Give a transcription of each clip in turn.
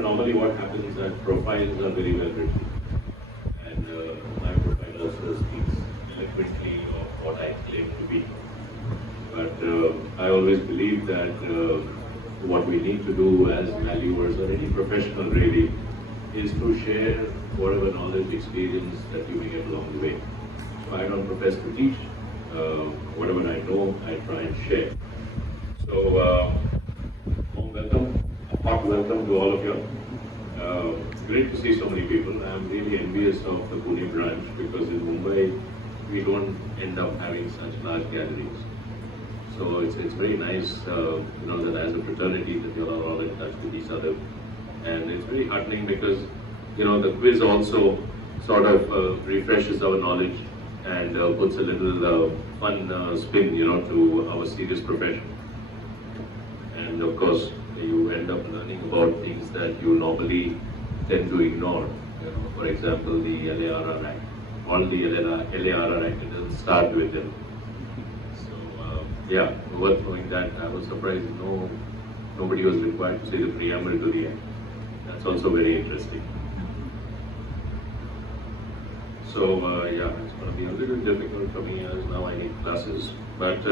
normally what happens is that profiles are very well written, and my profile also speaks eloquently of what I claim to be. But I always believe that what we need to do as valuers or any professional really is to share whatever knowledge, experience that you may get along the way. So I don't profess to teach. Whatever I know, I try and share. So, warm welcome, a hot welcome to all of you. Great to see so many people. I'm really envious of the Pune branch because in Mumbai, we don't end up having such large gatherings. So it's very nice, that as a fraternity that you are all in touch with each other. And it's very heartening because, the quiz also sort of refreshes our knowledge and puts a little fun spin, to our serious profession. And of course, you end up learning about things that you normally tend to ignore. For example, the LARR Act. All the LARR Act, it doesn't start with them. So, worth knowing that. I was surprised nobody was required to say the preamble to the Act. That's also very interesting. So, it's going to be a little difficult for me as now I need classes. But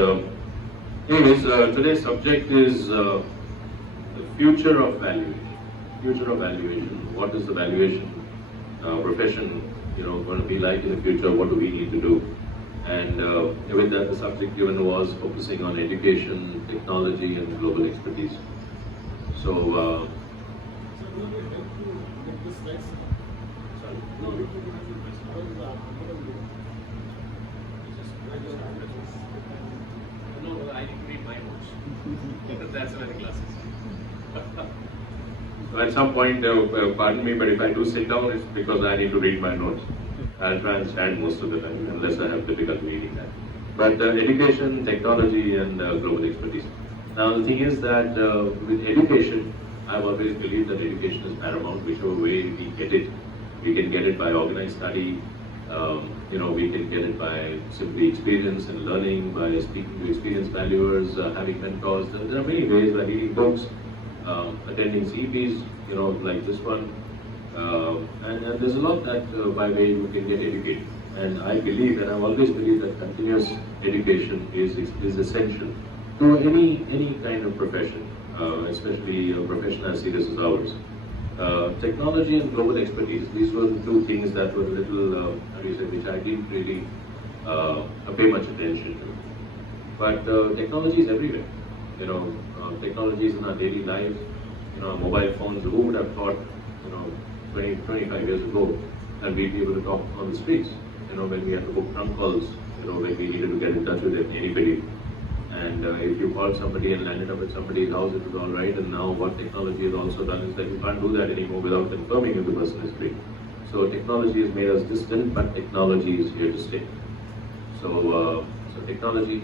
anyways, today's subject is the future of valuation. Future of valuation. What is the valuation profession, going to be like in the future? What do we need to do? And with that, the subject given was focusing on education, technology, and global expertise. So, I need to read my notes. That's another classes. So at some point, pardon me, but if I do sit down, it's because I need to read my notes. I'll try and stand most of the time, unless I have difficulty reading that. But education, technology, and global expertise. Now the thing is that with education, I've always believed that education is paramount. Whichever way we get it, we can get it by organized study. We can get it by simply experience and learning, by speaking to experienced valuers, having mentors. There are many ways, by reading books, attending CPs, like this one. And there's a lot that by way you can get educated. And I believe, and I've always believed that continuous education is essential to any kind of profession, especially a profession as serious as ours. Technology and global expertise, these were the two things that were a little, which I didn't really pay much attention to. But technology is everywhere. Technology is in our daily lives. Our mobile phones, who would have thought, 25 years ago, that we'd be able to talk on the streets, when we had to book trunk calls, when we needed to get in touch with anybody. And if you called somebody and landed up at somebody's house, it was all right. And now what technology has also done is that you can't do that anymore without confirming if the person is free. So technology has made us distant, but technology is here to stay. So technology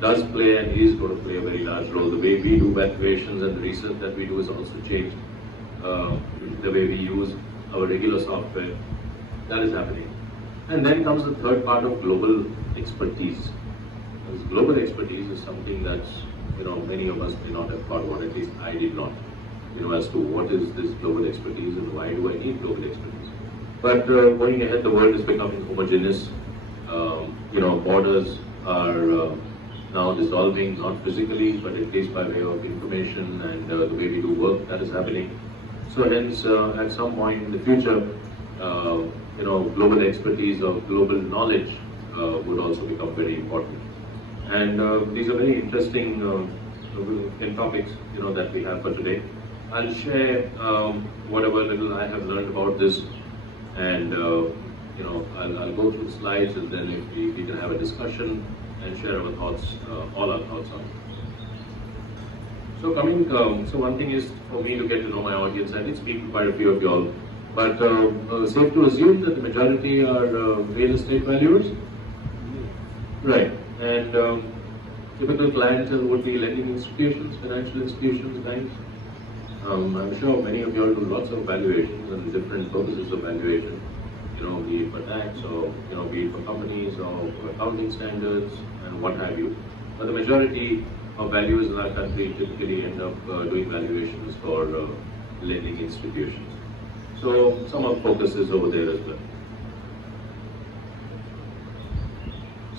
does play and is going to play a very large role. The way we do valuations and the research that we do has also changed. The way we use our regular software, that is happening. And then comes the third part of global expertise. This global expertise is something that many of us may not have thought about, at least I did not, as to what is this global expertise and why do I need global expertise. But going ahead, the world is becoming homogeneous. Borders are now dissolving, not physically, but at least by way of information and the way we do work, that is happening. So hence, at some point in the future, global expertise or global knowledge would also become very important. And these are very interesting topics, that we have for today. I'll share whatever little I have learned about this, and I'll go through the slides, and then if we can have a discussion and share our thoughts, all our thoughts on it. So so one thing is for me to get to know my audience. I did speak to quite a few of y'all, but safe to assume that the majority are real estate valuers, right? And typical clientele would be lending institutions, financial institutions, banks. I'm sure many of you all do lots of valuations and different purposes of valuation, be it for tax or, be it for companies or for accounting standards and what have you. But the majority of valuers in our country typically end up doing valuations for lending institutions. So some of the focus is over there as well.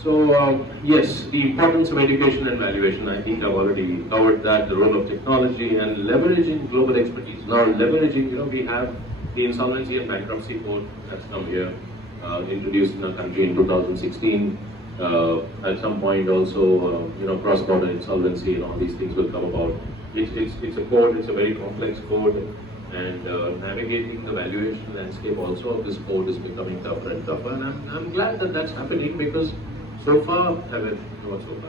So yes, the importance of education and valuation, I think I've already covered that, the role of technology and leveraging global expertise. Now leveraging, we have the Insolvency and Bankruptcy Code that's come here, introduced in our country in 2016. At some point also, cross-border insolvency and all these things will come about. It's a code, it's a very complex code, and navigating the valuation landscape also of this code is becoming tougher and tougher. And I'm glad that that's happening, because so far,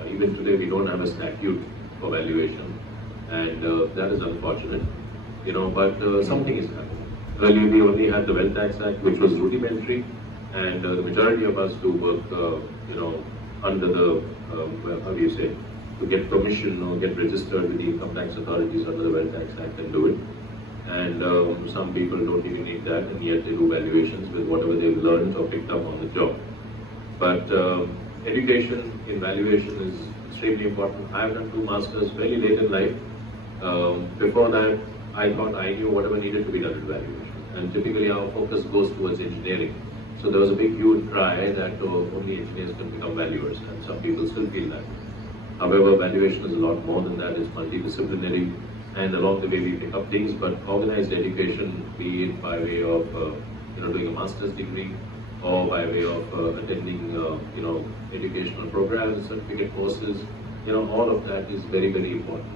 even today we don't have a statute for valuation, and that is unfortunate, but something is happening. Earlier we only had the Wealth Tax Act, which was rudimentary, and the majority of us do work, under the, to get permission or get registered with the income tax authorities under the Wealth Tax Act and do it. And some people don't even need that, and yet they do valuations with whatever they've learned or picked up on the job. But education in valuation is extremely important. I have done 2 masters very late in life. Before that, I thought I knew whatever needed to be done in valuation. And typically our focus goes towards engineering. So there was a big huge cry that only engineers can become valuers, and some people still feel that. However, valuation is a lot more than that. It's multidisciplinary, and along the way we pick up things, but organized education, be it by way of doing a master's degree, or by way of attending educational programs, certificate courses, all of that is very, very important.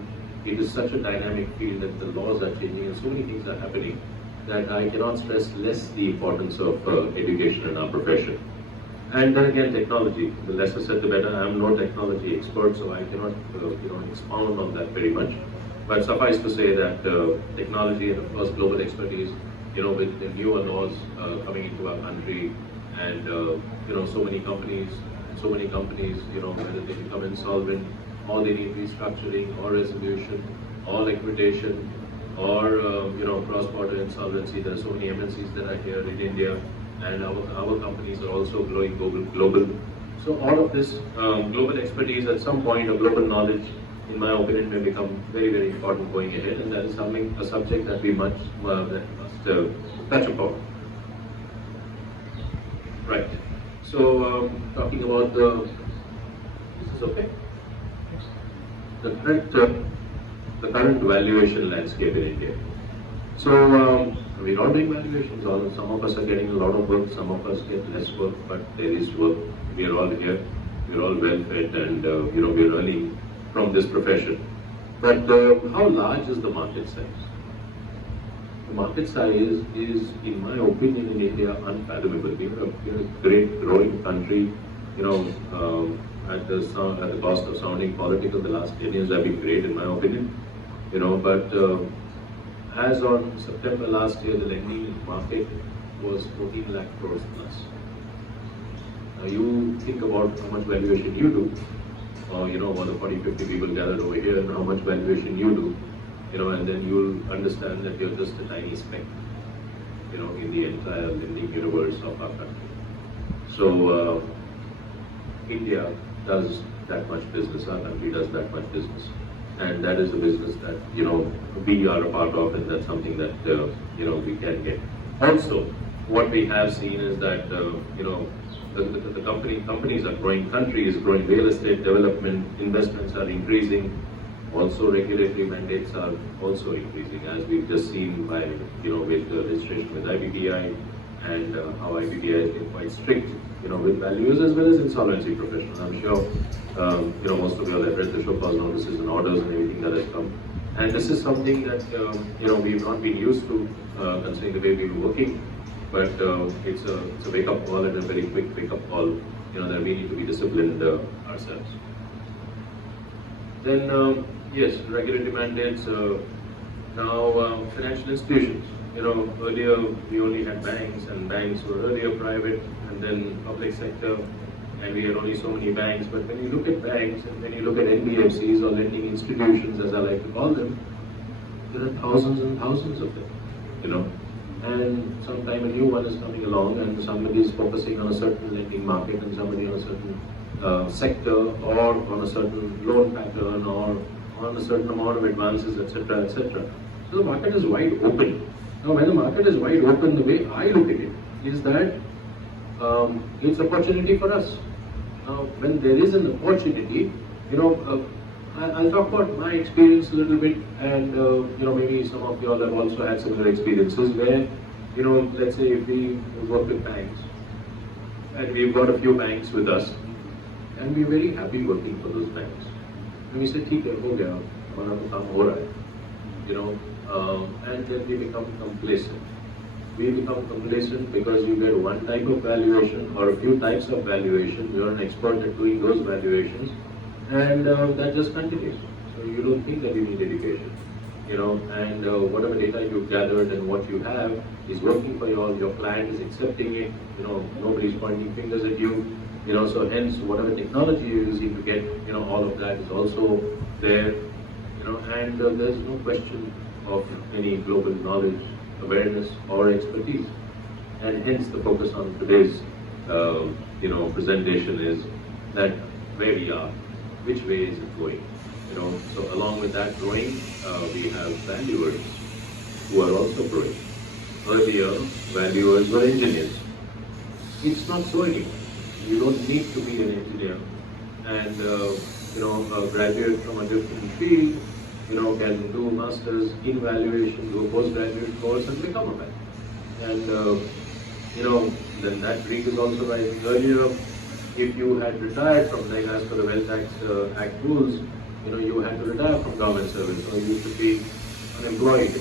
It is such a dynamic field that the laws are changing and so many things are happening that I cannot stress less the importance of education in our profession. And then again, technology. The lesser said, the better. I am no technology expert, so I cannot expound on that very much. But suffice to say that technology and of course global expertise, with the newer laws coming into our country, and so many companies, whether they become insolvent, or they need restructuring, or resolution, or liquidation, or cross-border insolvency. There are so many MNCs that are here in India, and our companies are also growing global. So all of this global expertise at some point, or global knowledge, in my opinion, may become very, very important going ahead, and that is a subject that we must touch upon. Right. So talking about this is okay. The current valuation landscape in India. So we're all doing valuations. Some of us are getting a lot of work, some of us get less work, but there is work. We are all here. We're all well fed, and we're earning from this profession. But how large is the market size? The market size is, in my opinion, in India, unfathomable. We're a great growing country. At the cost of sounding political, the last 10 years have been great, in my opinion. But as on September last year, the lending market was 14 lakh crores plus. Now you think about how much valuation you do, or about the 40-50 people gathered over here, and how much valuation you do, and then you'll understand that you're just a tiny speck, in the entire lending universe of our country. So India does that much business, our country does that much business, and that is a business that we are a part of, and that's something that we can get. Also, what we have seen is that the companies are growing, country is growing, real estate development investments are increasing. Also, regulatory mandates are also increasing, as we've just seen by with the registration with IBBI, and how IBBI has been quite strict with values as well as insolvency professionals. I'm sure most of you all have read the show cause notices and orders and everything that has come. And this is something that we've not been used to, considering the way we were working. But it's a wake-up call, and a very quick wake-up call, that we need to be disciplined ourselves. Then yes, regulatory mandates. Now financial institutions. Earlier we only had banks, and banks were earlier private and then public sector, and we had only so many banks. But when you look at banks, and when you look at NBFCs or lending institutions, as I like to call them, there are thousands and thousands of them. And sometime a new one is coming along, and somebody is focusing on a certain lending market, and somebody on a certain sector, or on a certain loan pattern, or on a certain amount of advances, etc., etc. So the market is wide open. Now, when the market is wide open, the way I look at it is that it's opportunity for us. Now, when there is an opportunity, I'll talk about my experience a little bit, and maybe some of you all have also had similar experiences where, let's say if we work with banks, and we've got a few banks with us, and we're very happy working for those banks. And we say, "ठीक है, हो गया, हमारा तो काम हो रहा है," and then we become complacent. We become complacent because you get one type of valuation or a few types of valuation. You're an expert at doing those valuations, and that just continues. So you don't think that you need education, and whatever data you've gathered and what you have is working for you all. Your client is accepting it. Nobody's pointing fingers at you. So hence whatever technology you're using to get, all of that is also there. And there's no question of any global knowledge, awareness, or expertise. And hence the focus on today's, presentation is that where we are, which way is it going? So along with that growing, we have valuers who are also growing. Earlier, valuers were engineers. It's not so anymore. You don't need to be an engineer, and a graduate from a different field, can do masters in valuation, do a postgraduate course, and become a bank. And then that breed is also rising. Earlier, if you had retired from, like as per the Wealth Act rules, you had to retire from government service, or you should be unemployed,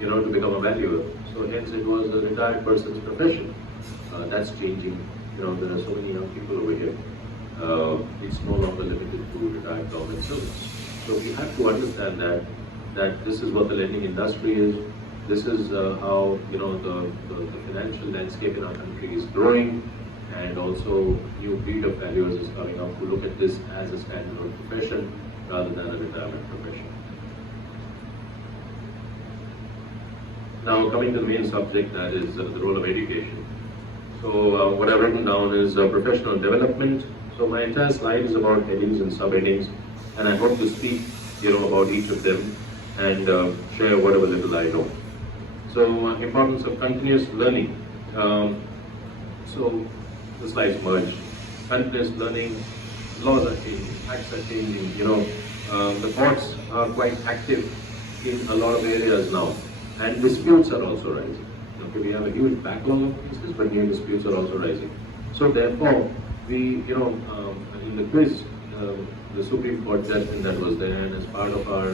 to become a valuer. So hence it was a retired person's profession. That's changing. There are so many young people over here. It's no longer limited to retired government service. So we have to understand that this is what the lending industry is. This is how the financial landscape in our country is growing, and also new breed of valuers is coming up to look at this as a standalone profession rather than a retirement profession. Now coming to the main subject, that is the role of education. So what I've written down is professional development. So my entire slide is about headings and subheadings, and I hope to speak, about each of them and share whatever little I know. So importance of continuous learning. So the slides merge. Continuous learning, laws are changing, facts are changing. The courts are quite active in a lot of areas now, and disputes are also rising. Okay, we have a huge backlog of cases, but new disputes are also rising. So therefore, we, in the quiz, the Supreme Court judgment that was there, and as part of our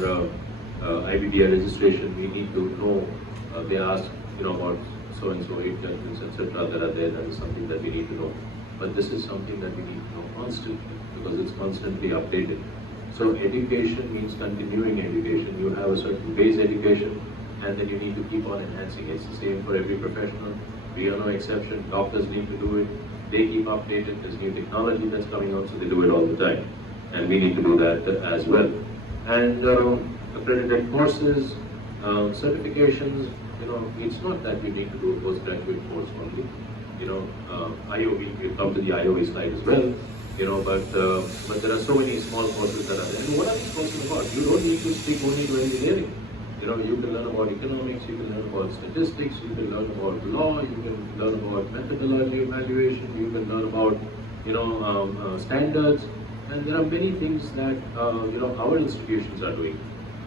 IBDI registration, we need to know, they ask, about so-and-so 8 judgments, etc. that are there. That is something that we need to know. But this is something that we need to know constantly, because it's constantly updated. So education means continuing education. You have a certain base education, and then you need to keep on enhancing it. It's the same for every professional. We are no exception. Doctors need to do it. They keep updated. There's new technology that's coming out, so they do it all the time. And we need to do that as well. And accredited courses, certifications, it's not that you need to do a postgraduate course only. IOV, we'll come to the IOV slide as well. But there are so many small courses that are there. And what are these courses about? You don't need to stick only to engineering. You can learn about economics, you can learn about statistics, you can learn about law, you can learn about methodology evaluation, you can learn about, standards, and there are many things that, our institutions are doing.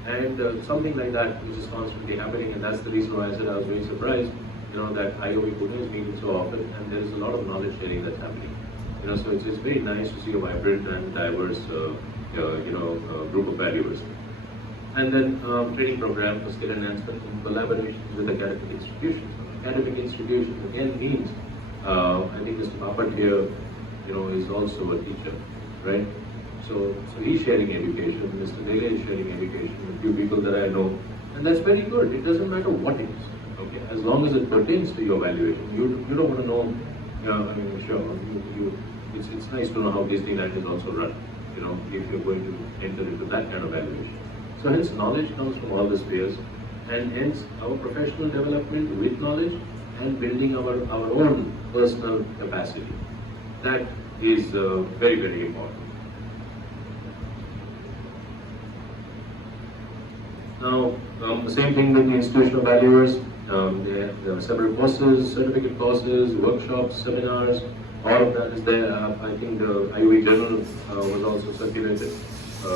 And something like that which is constantly happening, and that's the reason why I said I was very surprised, that IOV Pune is meeting so often, and there is a lot of knowledge sharing that's happening. So it's very nice to see a vibrant and diverse, group of valuers. And then training program for skill enhancement in collaboration with academic institutions. Academic institutions again means, I think Mr. Papat here, is also a teacher, right? So he's sharing education. Mr. Dele is sharing education. A few people that I know, and that's very good. It doesn't matter what it is, okay? As long as it pertains to your valuation. You don't want to know. Sure. It's nice to know how Disneyland is also run. If you're going to enter into that kind of valuation. So hence knowledge comes from all the spheres, and hence our professional development with knowledge and building our own personal capacity. That is very, very important. Now, the same thing with the institutional valuers. There are several courses, certificate courses, workshops, seminars. All of that is there. I think the IOV journal was also circulated. I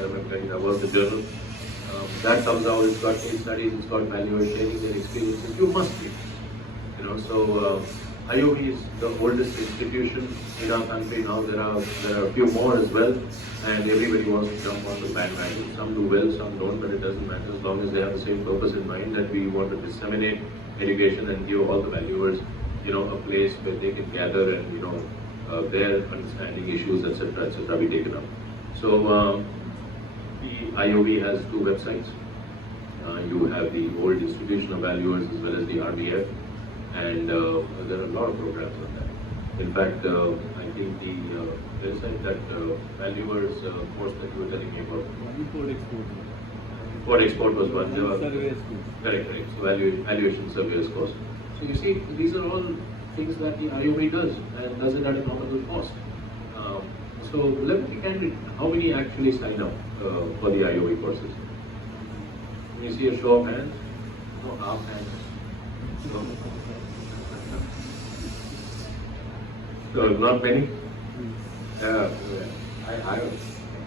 remember I worked the journal. That comes out. It's got case studies. It's got valuers sharing their experiences. You must be. So IOV is the oldest institution in our country now. There are a few more as well, and everybody wants to jump on the bandwagon. Some do well, some don't, but it doesn't matter as long as they have the same purpose in mind, that we want to disseminate education and give all the valuers, a place where they can gather and their understanding issues, etc., be taken up. So the IOV has two websites. You have the old institutional valuers as well as the RBF. And there are a lot of programs on that. In fact, I think the website that valuers course that you were telling me about. Import export was one. Correct. So valuation surveyors course. So you see, these are all things that the IOV does and does it at a nominal cost. So let me be candid. How many actually sign up for the IOV courses? Can you see a show of hands? No, half hands. No. So not many.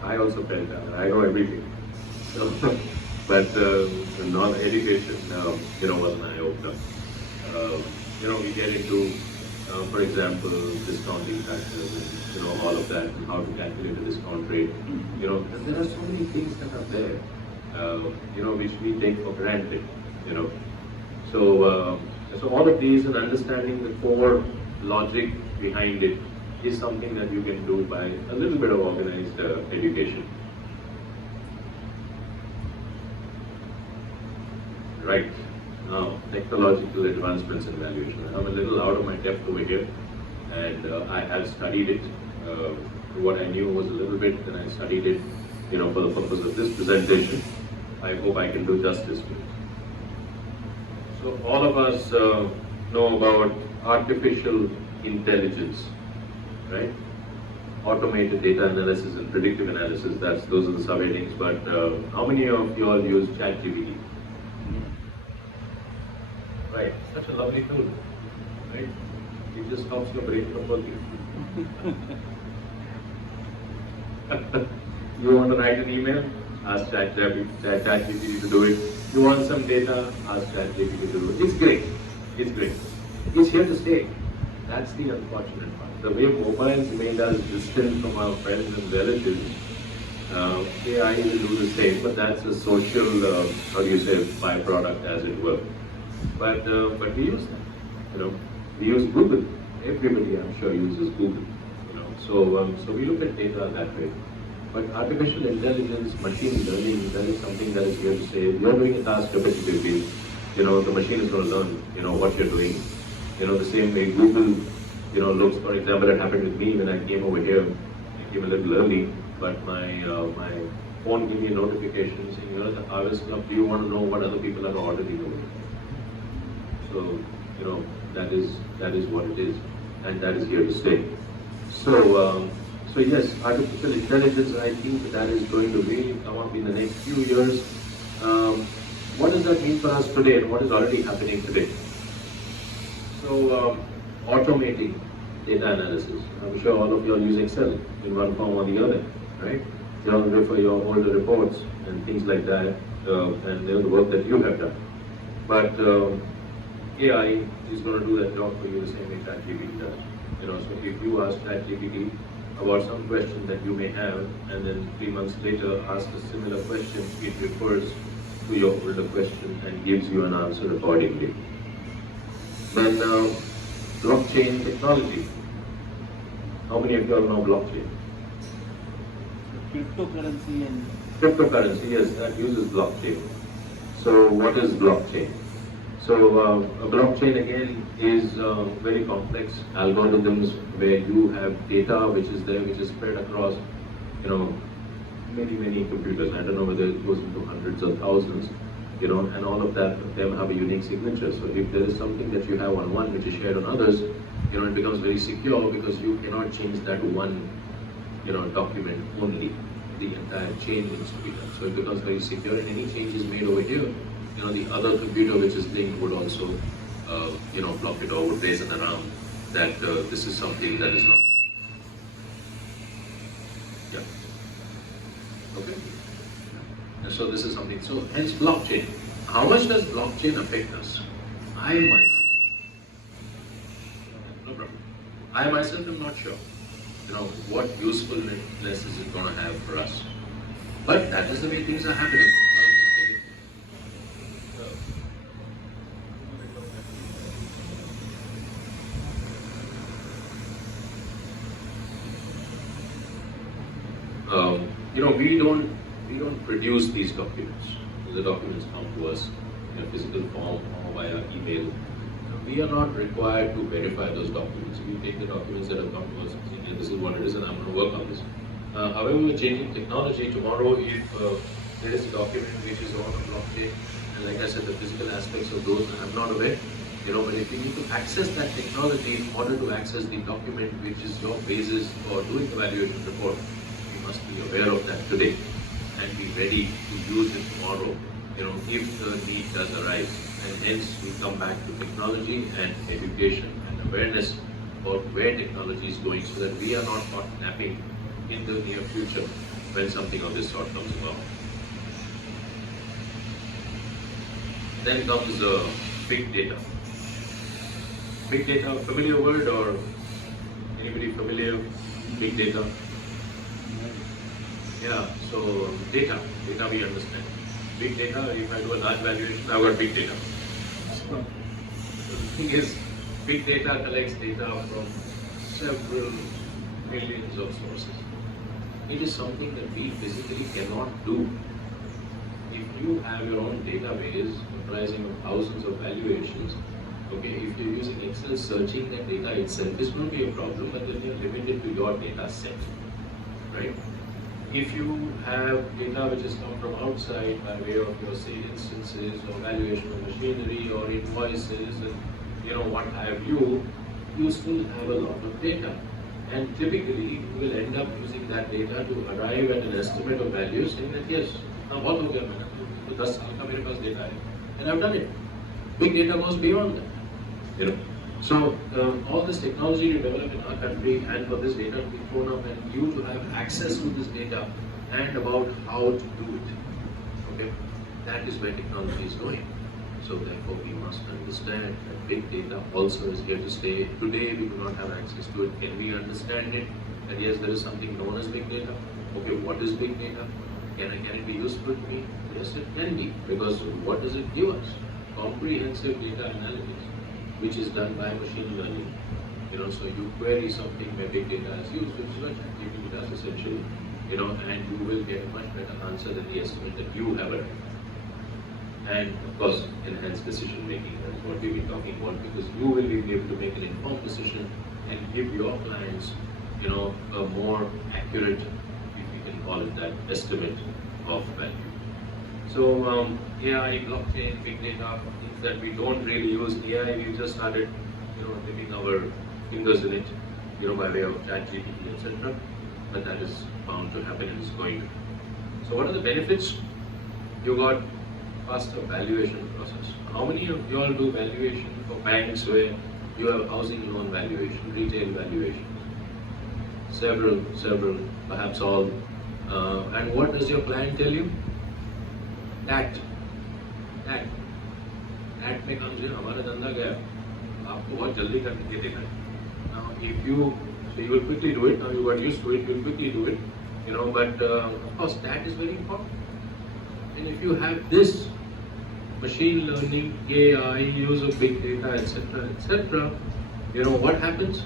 I also felt that. I know everything. So, but non-education, was an eye-opener. We get into, for example, discounting factors and all of that, and how to calculate a discount rate. There are so many things that are there, which we take for granted. So all of these and understanding the core logic behind it is something that you can do by a little bit of organized education. Right. Now, technological advancements in valuation. I'm a little out of my depth over here, and I have studied it. What I knew was a little bit, and I studied it, for the purpose of this presentation. I hope I can do justice to it. So all of us know about artificial intelligence, right? Automated data analysis and predictive analysis. Those are the subheadings. But how many of you all use ChatGPT? Right, such a lovely tool, right? It just helps your brain from working. You want to write an email? Ask ChatGPT to do it. You want some data? Ask ChatGPT to do it. It's great. It's great. It's here to stay. That's the unfortunate part. The way mobiles made us distant from our friends and relatives, AI will do the same, but that's a social, byproduct, as it were. But we use that. We use Google. Everybody, I'm sure, uses Google. So we look at data that way. But artificial intelligence, machine learning, that is something that is here to stay. You're doing a task repetitively. The machine is going to learn, what you're doing. The same way Google, looks, for example, it happened with me when I came over here. I came a little early, but my phone gave me a notification saying, you're at the Harvest Club, do you want to know what other people are ordering over here? So, that is what it is, and that is here to stay. So yes, artificial intelligence, I think that is going to really come up in the next few years. What does that mean for us today, and what is already happening today? So, automating data analysis. I'm sure all of you are using Excel in one form or the other, right? You all refer your older reports and things like that, and the work that you have done. But AI is going to do that job for you the same way ChatGPT does. So if you ask ChatGPT about some question that you may have, and then 3 months later ask a similar question, it refers to your older question and gives you an answer accordingly. Then blockchain technology. How many of you all know blockchain? Cryptocurrency, yes, that uses blockchain. So what is blockchain? So a blockchain again is very complex algorithms where you have data which is there, which is spread across, many computers. I don't know whether it goes into hundreds or thousands, and all of them have a unique signature. So if there is something that you have on one which is shared on others, it becomes very secure because you cannot change that one, document only. the entire chain needs to be done. So it becomes very secure, and any changes made over here, the other computer which is linked would also, block it or would raise an alarm that this is something that is not. Yeah. Okay. And so this is something. So hence blockchain. How much does blockchain affect us? No problem. I myself am not sure. What usefulness is it going to have for us? But that is the way things are happening. We don't produce these documents. The documents come to us in a physical form or via email. We are not required to verify those documents. We take the documents that have come to us and say, yeah, this is what it is, and I'm going to work on this. However, we're changing technology. Tomorrow, if there is a document which is on a blockchain, and like I said, the physical aspects of those, I'm not aware. But if you need to access that technology in order to access the document which is your basis for doing the valuation report, you must be aware of that today and be ready to use it tomorrow, if the need does arise. And hence we come back to technology and education and awareness about where technology is going, so that we are not caught napping in the near future when something of this sort comes about. Then comes big data. Big data, familiar word, or anybody familiar? Big data. Yeah, so data we understand. Big data, if I do a large valuation, I've got big data. The thing is, big data collects data from several millions of sources. It is something that we physically cannot do. If you have your own database comprising of thousands of valuations, okay, if you're using Excel, searching that data itself is going to be a problem, but then you're limited to your data set, right? If you have data which has come from outside by way of your sale instances or valuation of machinery or invoices and what have you, you still have a lot of data. And typically, you will end up using that data to arrive at an estimate of value, saying that yes, now what हो गया मैंने तो 10 साल का मेरे पास data है, and I've done it. Big data goes beyond that. So all this technology to develop in our country, and for this data to be thrown up and you to have access to this data and about how to do it. Okay, that is where technology is going. So therefore we must understand that big data also is here to stay. Today we do not have access to it. Can we understand it? And yes, there is something known as big data. Okay, what is big data? Can it be useful to me? Yes, it can be. Because what does it give us? Comprehensive data analytics, which is done by machine learning. So you query something where big data is used, which is what ChatGPT does essentially, and you will get a much better answer than the estimate that you have arrived. And of course, enhanced decision making, that's what we've been talking about, because you will be able to make an informed decision and give your clients, a more accurate, if we can call it that, estimate of value. So AI, blockchain, big data, things that we don't really use. AI, we just started, dipping our fingers in it, by way of ChatGPT, etc. But that is bound to happen and is going to. So what are the benefits? You got faster valuation process. How many of you all do valuation for banks where you have housing loan valuation, retail valuation? Several, perhaps all. And what does your client tell you? That में काम से हमारा धंधा गया, आपको बहुत जल्दी करके देना है. Now, if you will quickly do it. Now you got used to it, you'll quickly do it. But of course that is very important. And if you have this machine learning, AI, use of big data, etc., what happens?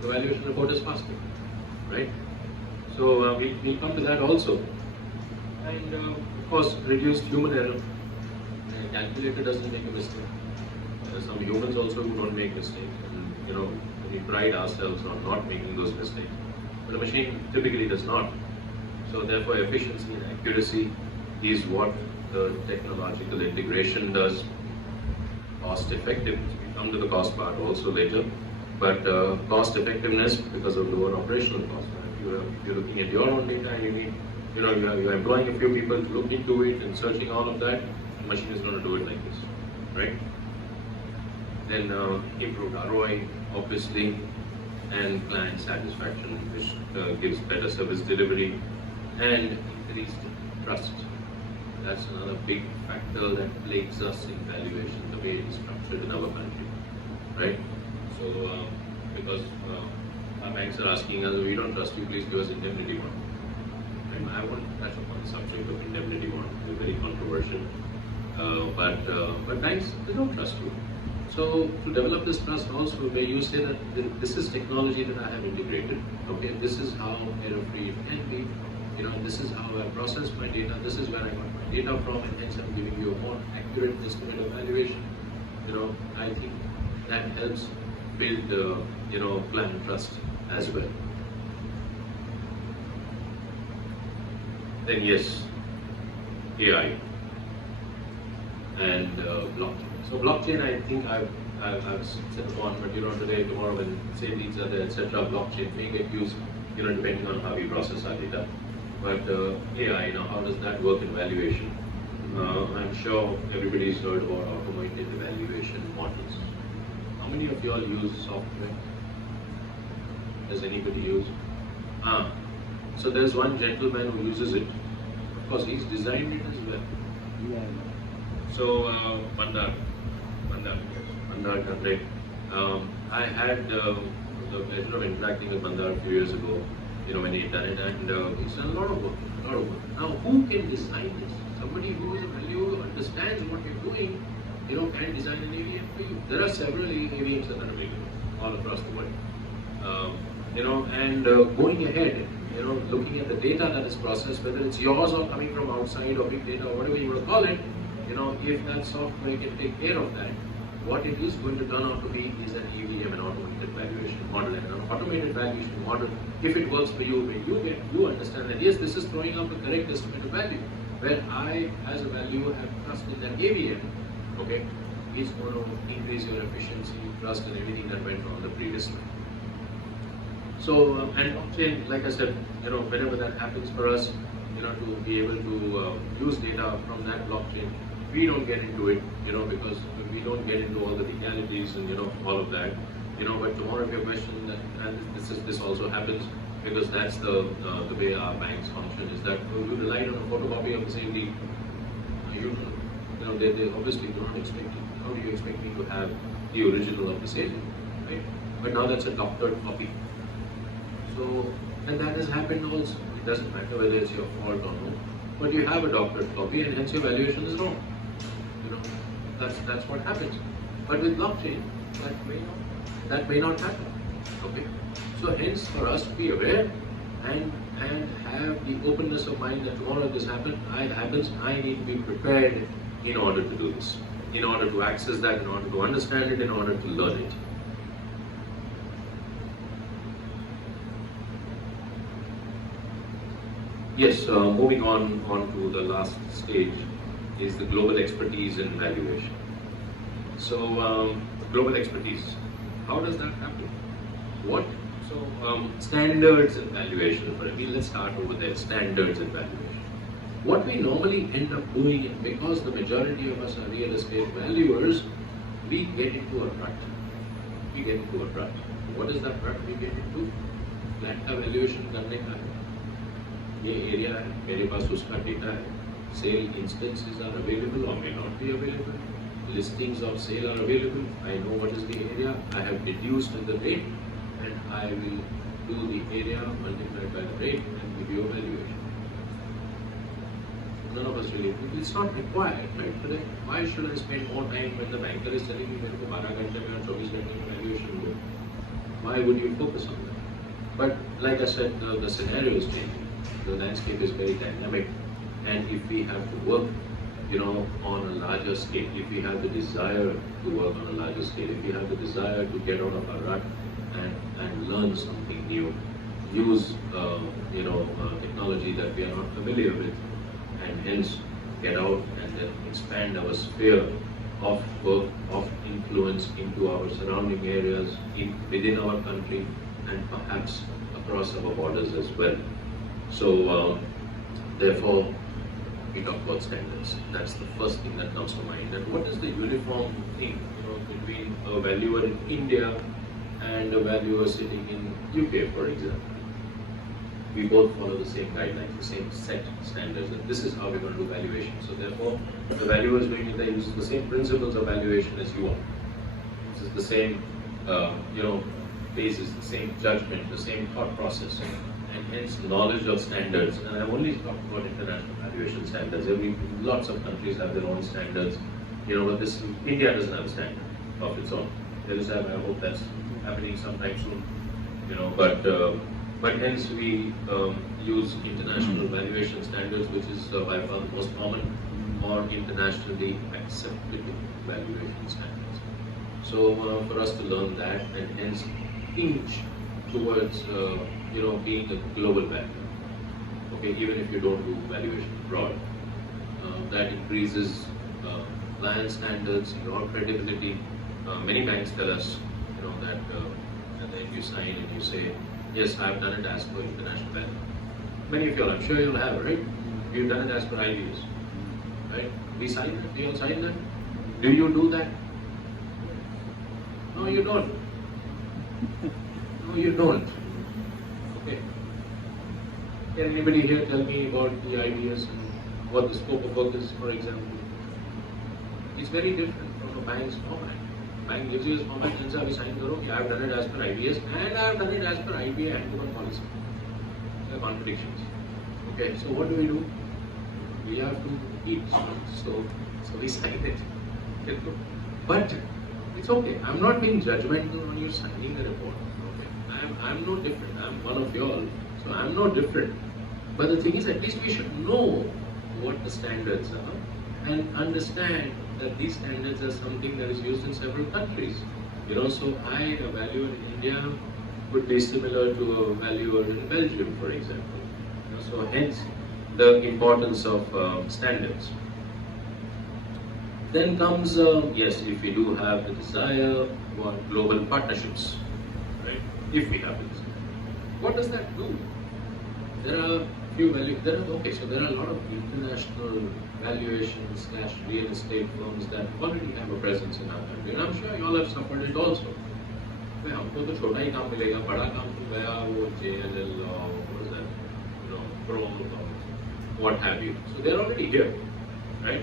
The valuation report is faster, right? So we'll come to that also. And of course, reduced human error. A calculator doesn't make a mistake. There are some humans also who don't make mistakes, and we pride ourselves on not making those mistakes. But a machine typically does not. So therefore, efficiency and accuracy is what the technological integration does. Cost effectiveness. We come to the cost part also later. But cost effectiveness because of lower operational costs. If you're looking at your own data and you need you're employing a few people to look into it and searching all of that, the machine is going to do it like this, right? Then improved ROI, obviously, and client satisfaction, which gives better service delivery and increased trust. That's another big factor that plagues us in valuation, the way it is structured in our country, right? So, because our banks are asking us, we don't trust you, please give us indemnity bond. And I won't touch upon the subject of indemnity bond, it's very controversial. But banks, they don't trust you. So to develop this trust also, where you say that this is technology that I have integrated, okay, this is how error-free it can be, this is how I process my data, this is where I got my data from, and hence I'm giving you a more accurate estimate of valuation. I think that helps build, client trust as well. Then yes, AI and blockchain. So blockchain, I think I've said upon, but today, tomorrow, when same needs are there, etc., blockchain may get used, depending on how we process our data. But AI, how does that work in valuation? I'm sure everybody's heard about automated evaluation models. How many of you all use software? Does anybody use? So there's one gentleman who uses it. Of course, he's designed it as well. Yeah. So, Mandar Kandre. I had the pleasure of interacting with Mandar a few years ago, when he had done it, and he's done a lot of work. Now, who can design this? Somebody who is a valuer, who understands what you're doing, can design an AVM for you. There are several AVMs that are available all across the world. And going ahead, looking at the data that is processed, whether it's yours or coming from outside or big data or whatever you want to call it, if that software can take care of that, what it is going to turn out to be is an EVM, an automated valuation model. And an automated valuation model, if it works for you, where you understand that yes, this is throwing up the correct estimate of value, where I, as a valuer, have trust in that AVM, okay, is going to increase your efficiency, trust, and everything that went on the previous slide. So, and blockchain, like I said, whenever that happens for us, to be able to use data from that blockchain, we don't get into it, because we don't get into all the legalities and, all of that, but to more of your question, and this also happens, because that's the way our banks function, is that you rely on a photocopy of the same deed. They obviously do not expect it. How do you expect me to have the original of the same, right? But now that's a doctored copy. So, and that has happened also. It doesn't matter whether it's your fault or not, but you have a doctored copy, and hence your valuation is wrong. That's what happens. But with blockchain, that may not happen. Okay. So hence, for us to be aware and have the openness of mind that tomorrow this happens, I need to be prepared in order to do this, in order to access that, in order to understand it, in order to learn it. Yes, moving on to the last stage is the global expertise in valuation. So, global expertise, how does that happen? Standards and valuation. Let's start over there, standards and valuation. What we normally end up doing, and because the majority of us are real estate valuers, we get into a rut. What is that rut we get into? Flat का valuation करने का है, ये area है, मेरे पास उसका data है, sale instances are available or may not be available, listings of sale are available, I know what is the area, I have deduced the rate, and I will do the area multiplied by the rate and give you a valuation. None of us really, it's not required, right? Today, why should I spend more time when the banker is telling me मेरे को 12 घंटे में और 24 घंटे में valuation do? Why would you focus on that? But like I said, the scenario is changing. The landscape is very dynamic, and if we have to work, on a larger scale, if we have the desire to work on a larger scale, if we have the desire to get out of our rut and learn something new, use technology that we are not familiar with, and hence get out and then expand our sphere of work, of influence into our surrounding areas, within our country, and perhaps across our borders as well. So Therefore, we talk about standards. That's the first thing that comes to mind. And what is the uniform thing, between a valuer in India and a valuer sitting in UK, for example? We both follow the same guidelines, the same set standards, and this is how we're going to do valuation. So therefore, the valuer is doing it, they use the same principles of valuation as you are. This is the same, basis, the same judgment, the same thought process, and hence knowledge of standards. And I've only talked about international valuation standards. Lots of countries have their own standards, but India doesn't have a standard of its own. I hope that's happening sometime soon, but hence we use international valuation standards, which is by far the most common, or internationally accepted valuation standards. So for us to learn that and hence inch towards being a global valuer. Okay, even if you don't do valuation abroad, that increases client standards, your credibility. Many banks tell us, that, and then you sign and you say, yes, I've done it as per international value. Many of you all, I'm sure you'll have, right? You've done it as per IVs, right? We sign it, we all sign that. Do you do that? No, you don't. No, you don't. Okay. Can anybody here tell me about the ideas and what the scope of work is, for example? It's very different from a bank's format. Bank gives you a format and says, sign karo, I've done it as per IBS and I've done it as per IBA handbook on policy. There are contradictions. Okay, so what do? We have to eat. So we sign it. But it's okay. I'm not being judgmental on you signing the report. Okay. I'm no different. I'm one of you all. So I'm no different. But the thing is, at least we should know what the standards are and understand that these standards are something that is used in several countries. So a valuer in India would be similar to a valuer in Belgium, for example. So hence the importance of standards. Then comes, yes, if we do have the desire for global partnerships, right? If we have the desire. What does that do? There are few there are a lot of international valuations / real estate firms that already have a presence in our country, and I'm sure you all have suffered it also. हमको तो छोटा ही काम मिलेगा, बड़ा काम तो गया वो JLL or what is that, Pro or what have you. So they're already here, right?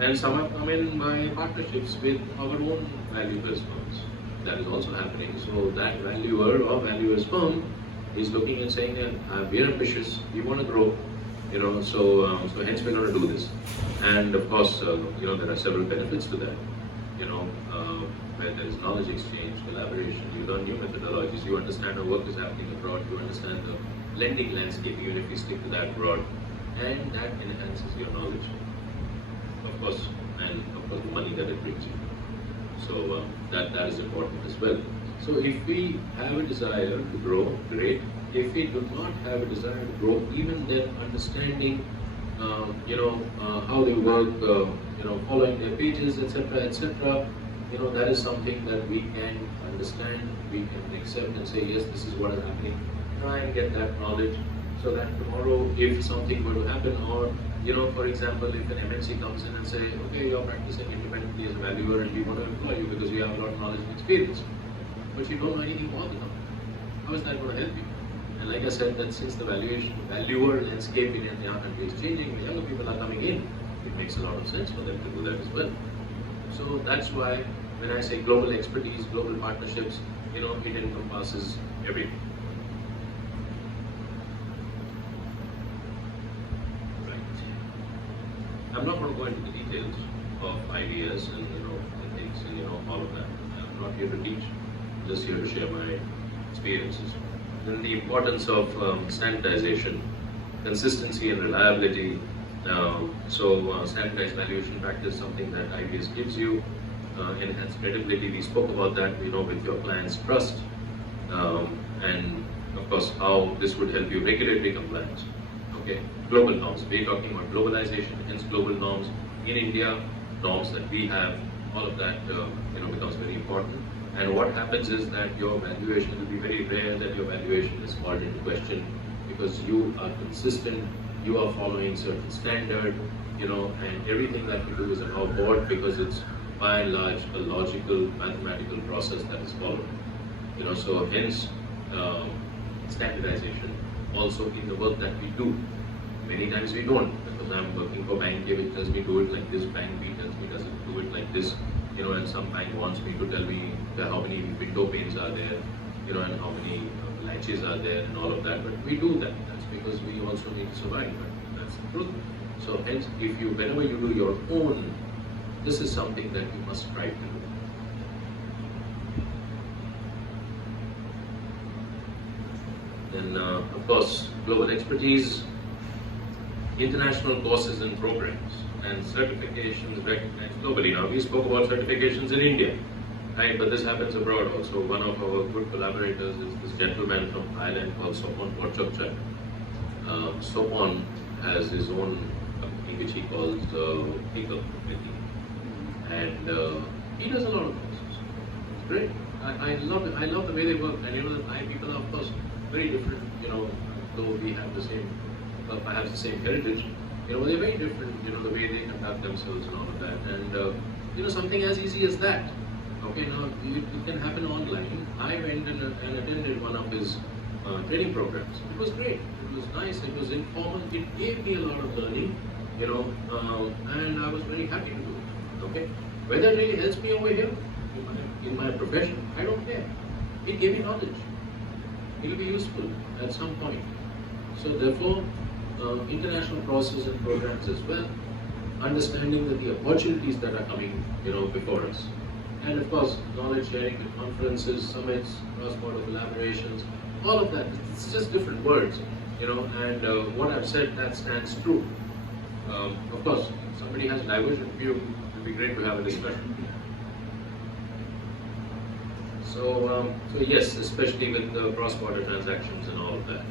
And some have come in by partnerships with our own valuers firms. That is also happening. So that valuer or valuer's firm is looking and saying, we're ambitious, we want to grow, so hence we're going to do this. And of course, there are several benefits to that, where there is knowledge exchange, collaboration, you learn new methodologies, you understand how work is happening abroad, you understand the lending landscape, even if you stick to that abroad, and that enhances your knowledge, of course, and of course the money that it brings you. So that is important as well. So if we have a desire to grow, great. If we do not have a desire to grow, even then understanding, how they work, following their pages, etc., that is something that we can understand, we can accept and say, yes, this is what is happening. Try and get that knowledge so that tomorrow, if something were to happen, or, for example, if an MNC comes in and say, okay, you're practicing independently as a valuer and we want to employ you because you have a lot of knowledge and experience, but you don't know anything about the company. How is that going to help you? And like I said, that since the valuer landscape in our country is changing, the younger people are coming in, it makes a lot of sense for them to do that as well. So that's why when I say global expertise, global partnerships, it encompasses everything. Right. I'm not going to go into the details of ideas and things and all of that. I'm not here to teach. Just here to share my experiences. Then the importance of standardization, consistency and reliability. Standardized valuation practice, something that IBS gives you, enhanced credibility. We spoke about that, with your client's trust, and of course how this would help you regulatory compliance. Okay, global norms. We're talking about globalization, hence global norms in India, norms that we have. All of that, becomes very important. And what happens is that your valuation will be very rare that your valuation is called into question because you are consistent you are following certain standard, and everything that we do is an board because it's by and large a logical mathematical process that is followed. So hence standardization also in the work that we do. Many times we don't, because I'm working for bank A which tells me do it like this, bank B tells me doesn't do it like this, and some bank wants me to tell me how many window panes are there, and how many latches are there and all of that, but we do that. That's because we also need to survive, but that's the truth. So hence, whenever you do your own, this is something that you must strive to do. Then, of course, global expertise, international courses and programs, and certifications recognized globally. Now, we spoke about certifications in India, right? But this happens abroad also. One of our good collaborators is this gentleman from Thailand called Sopon Porchokchak. Sopon has his own company which he calls Pickle, and he does a lot of courses. It's great. I love it. I love the way they work, and the Thai people are, of course, very different, though we have the same, perhaps the same heritage, they're very different, the way they conduct themselves and all of that. And, something as easy as that. Okay, now it can happen online. I went and attended one of his training programs. It was great. It was nice. It was informal. It gave me a lot of learning, and I was very happy to do it. Okay, whether it really helps me over here in my profession, I don't care. It gave me knowledge. It will be useful at some point. So therefore, international processes and programs as well, understanding that the opportunities that are coming, before us. And of course, knowledge sharing with conferences, summits, cross-border collaborations, all of that. It's just different words, and what I've said, that stands true. Of course, if somebody has divergent view, it would be great to have a discussion. So yes, especially with the cross-border transactions and all of that.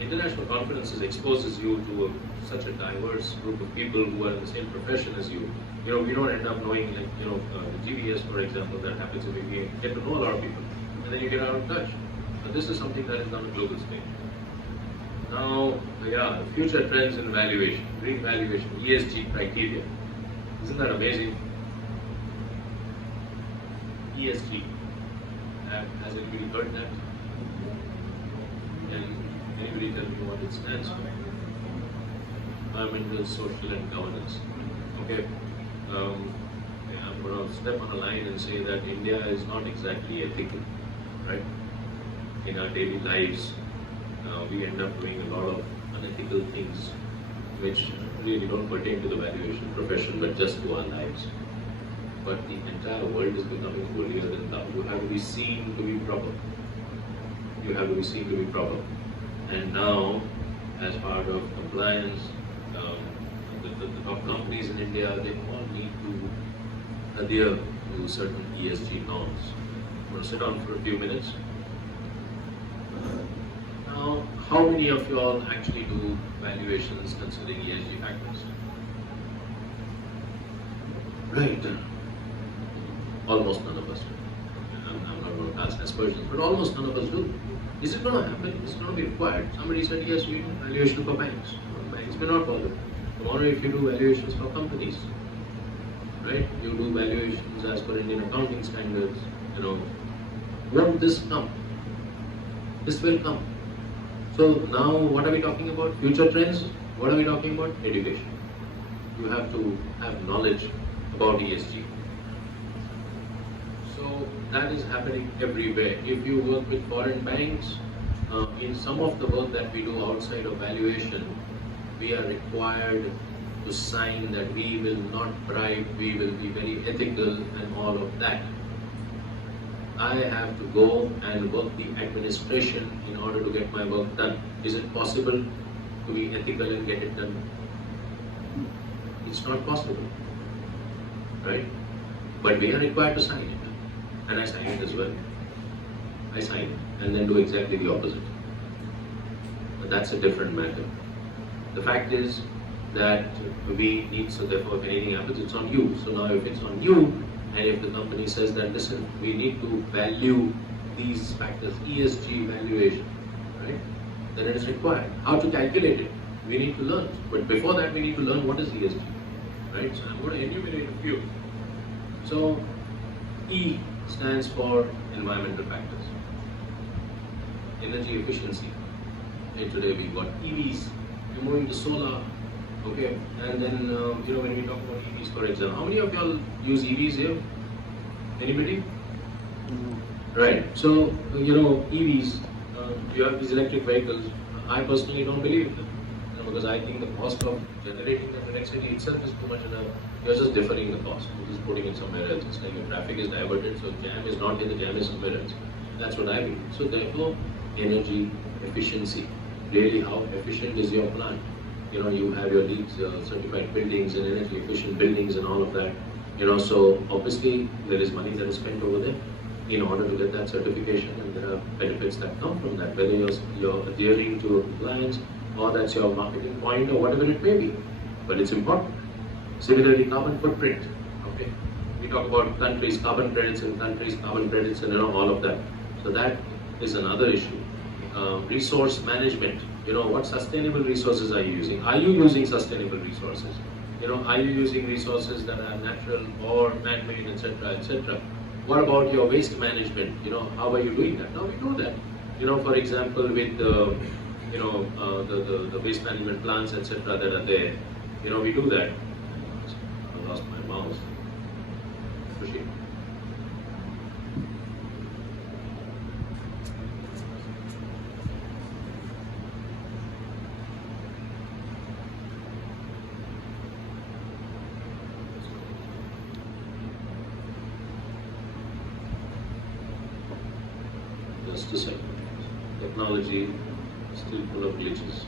International conferences exposes you to such a diverse group of people who are in the same profession as you. We don't end up knowing, like, the GBS, for example, that happens if we get to know a lot of people, and then you get out of touch. But this is something that is on a global scale. Now, yeah, future trends in valuation, green valuation, ESG criteria. Isn't that amazing? ESG. Has anybody heard that? Can anybody tell me what it stands for? Environmental, social, and governance. Okay. I'm going to step on a line and say that India is not exactly ethical, right? In our daily lives, we end up doing a lot of unethical things which really don't pertain to the valuation profession, but just to our lives. But the entire world is becoming holier than thou. You have to be seen to be proper. You have to be seen to be proper. And now, as part of compliance, the top companies in India, they all need to adhere to certain ESG norms. I'm going to sit down for a few minutes. Now, how many of you all actually do valuations considering ESG factors? Right. Almost none of us do. I'm not going to cast aspersions, but almost none of us do. Is it going to happen? Is it going to be required? Somebody said, yes, we do valuation for banks. Banks may not follow. Tomorrow, if you do valuations for companies, right? You do valuations as per Indian accounting standards, won't this come? This will come. So now, what are we talking about? Future trends? What are we talking about? Education. You have to have knowledge about ESG. So that is happening everywhere. If you work with foreign banks, in some of the work that we do outside of valuation, we are required to sign that we will not bribe, we will be very ethical and all of that. I have to go and work the administration in order to get my work done. Is it possible to be ethical and get it done? It's not possible, right? But we are required to sign it. And I sign it as well. I sign it and then do exactly the opposite. But that's a different matter. The fact is that we need, so therefore if anything happens, it's on you. So now if it's on you, and if the company says that, listen, we need to value these factors, ESG valuation, right? Then it is required. How to calculate it? We need to learn. But before that, we need to learn what is ESG, right? So I'm going to enumerate a few. So E stands for environmental factors. Energy efficiency. Okay, today we've got EVs. We're moving to solar. Okay, and then when we talk about EVs, for example, how many of y'all use EVs here? Anybody? Right. So EVs. You have these electric vehicles. I personally don't believe in them, because I think the cost of generating the electricity itself is too much. You're just deferring the cost. You're just putting it somewhere else. It's like your traffic is diverted, so jam is not here, the jam is somewhere else. That's what I believe. So therefore, energy efficiency. Really, how efficient is your plant? You have your LEED certified buildings and energy efficient buildings and all of that. So obviously there is money that is spent over there in order to get that certification, and there are benefits that come from that, whether you're adhering to compliance or that's your marketing point or whatever it may be. But it's important. Similarly, carbon footprint. Okay, we talk about countries' carbon credits and all of that. So that is another issue. Resource management. What sustainable resources are you using? Are you using sustainable resources? Are you using resources that are natural or man-made, etc., etc.? What about your waste management? How are you doing that? Now we know that. For example, with the waste management plants, etc., that are there, we do that. I lost my mouse. Pushing. Just a second. Technology is still full of glitches.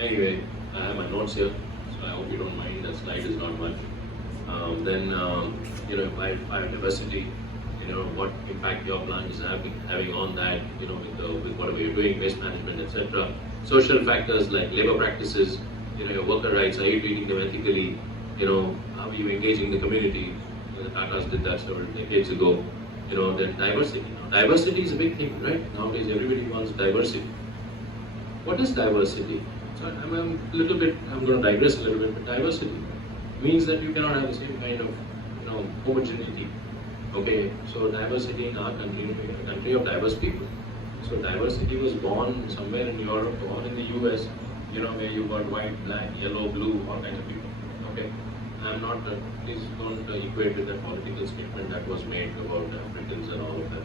Anyway, I have my notes here, so I hope you don't mind. That slide is not much. Biodiversity, what impact your plant is having on that, with whatever you're doing, waste management, etc. Social factors like labor practices, your worker rights, are you treating them ethically? How are you engaging the community? The Tatas did that several decades ago. Then diversity. Diversity is a big thing, right? Nowadays everybody wants diversity. What is diversity? So I'm going to digress a little bit, but diversity means that you cannot have the same kind of, homogeneity. Okay, so diversity in our country, a country of diverse people. So diversity was born somewhere in Europe or in the US, where you got white, black, yellow, blue, all kinds of people. Okay, I'm not, please don't equate with that political statement that was made about Africans and all of that.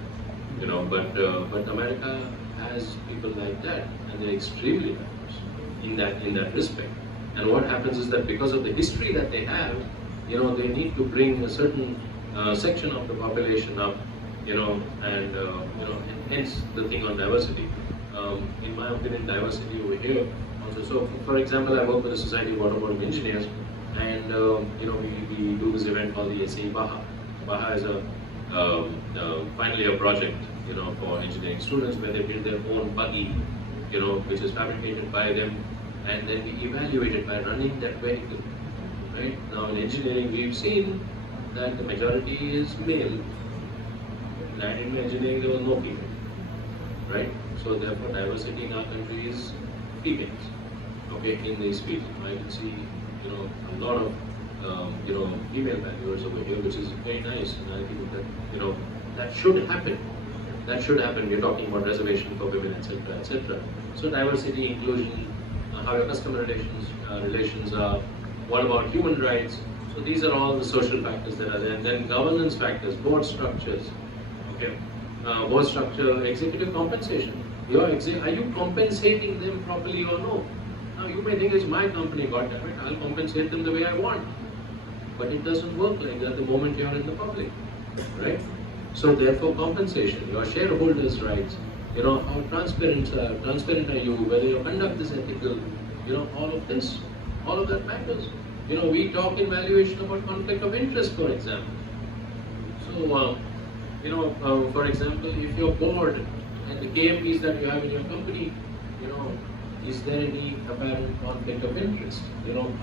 But America has people like that, and they're extremely diverse in that respect. And what happens is that because of the history that they have, they need to bring a certain section of the population up, and hence the thing on diversity. In my opinion, diversity over here also. So, for example, I work with the Society of Automotive Engineers, and we do this event called the SAE Baha. Baha is a finally a project, for engineering students, where they build their own buggy, which is fabricated by them, and then we evaluate it by running that vehicle. Right? Now in engineering, we've seen that the majority is male. And in engineering, there was no female. Right? So therefore, diversity in our country is females. Okay, in these fields, I can see, a lot of, female valuers over here, which is very nice, and I think that, that should happen. That should happen. We're talking about reservation for women, etc., etc. So diversity, inclusion, how your customer relations are. What about human rights? So these are all the social factors that are there. And then governance factors, board structures. Okay, board structure, executive compensation. Are you compensating them properly or no? Now you may think it's my company, got that, right? I'll compensate them the way I want. But it doesn't work like that the moment you're in the public, right? So therefore, compensation, your shareholders' rights, how transparent are you, whether your conduct is ethical, all of that matters. We talk in valuation about conflict of interest, for example. So, for example, if you're board and the KMPs that you have in your company, is there any apparent conflict of interest?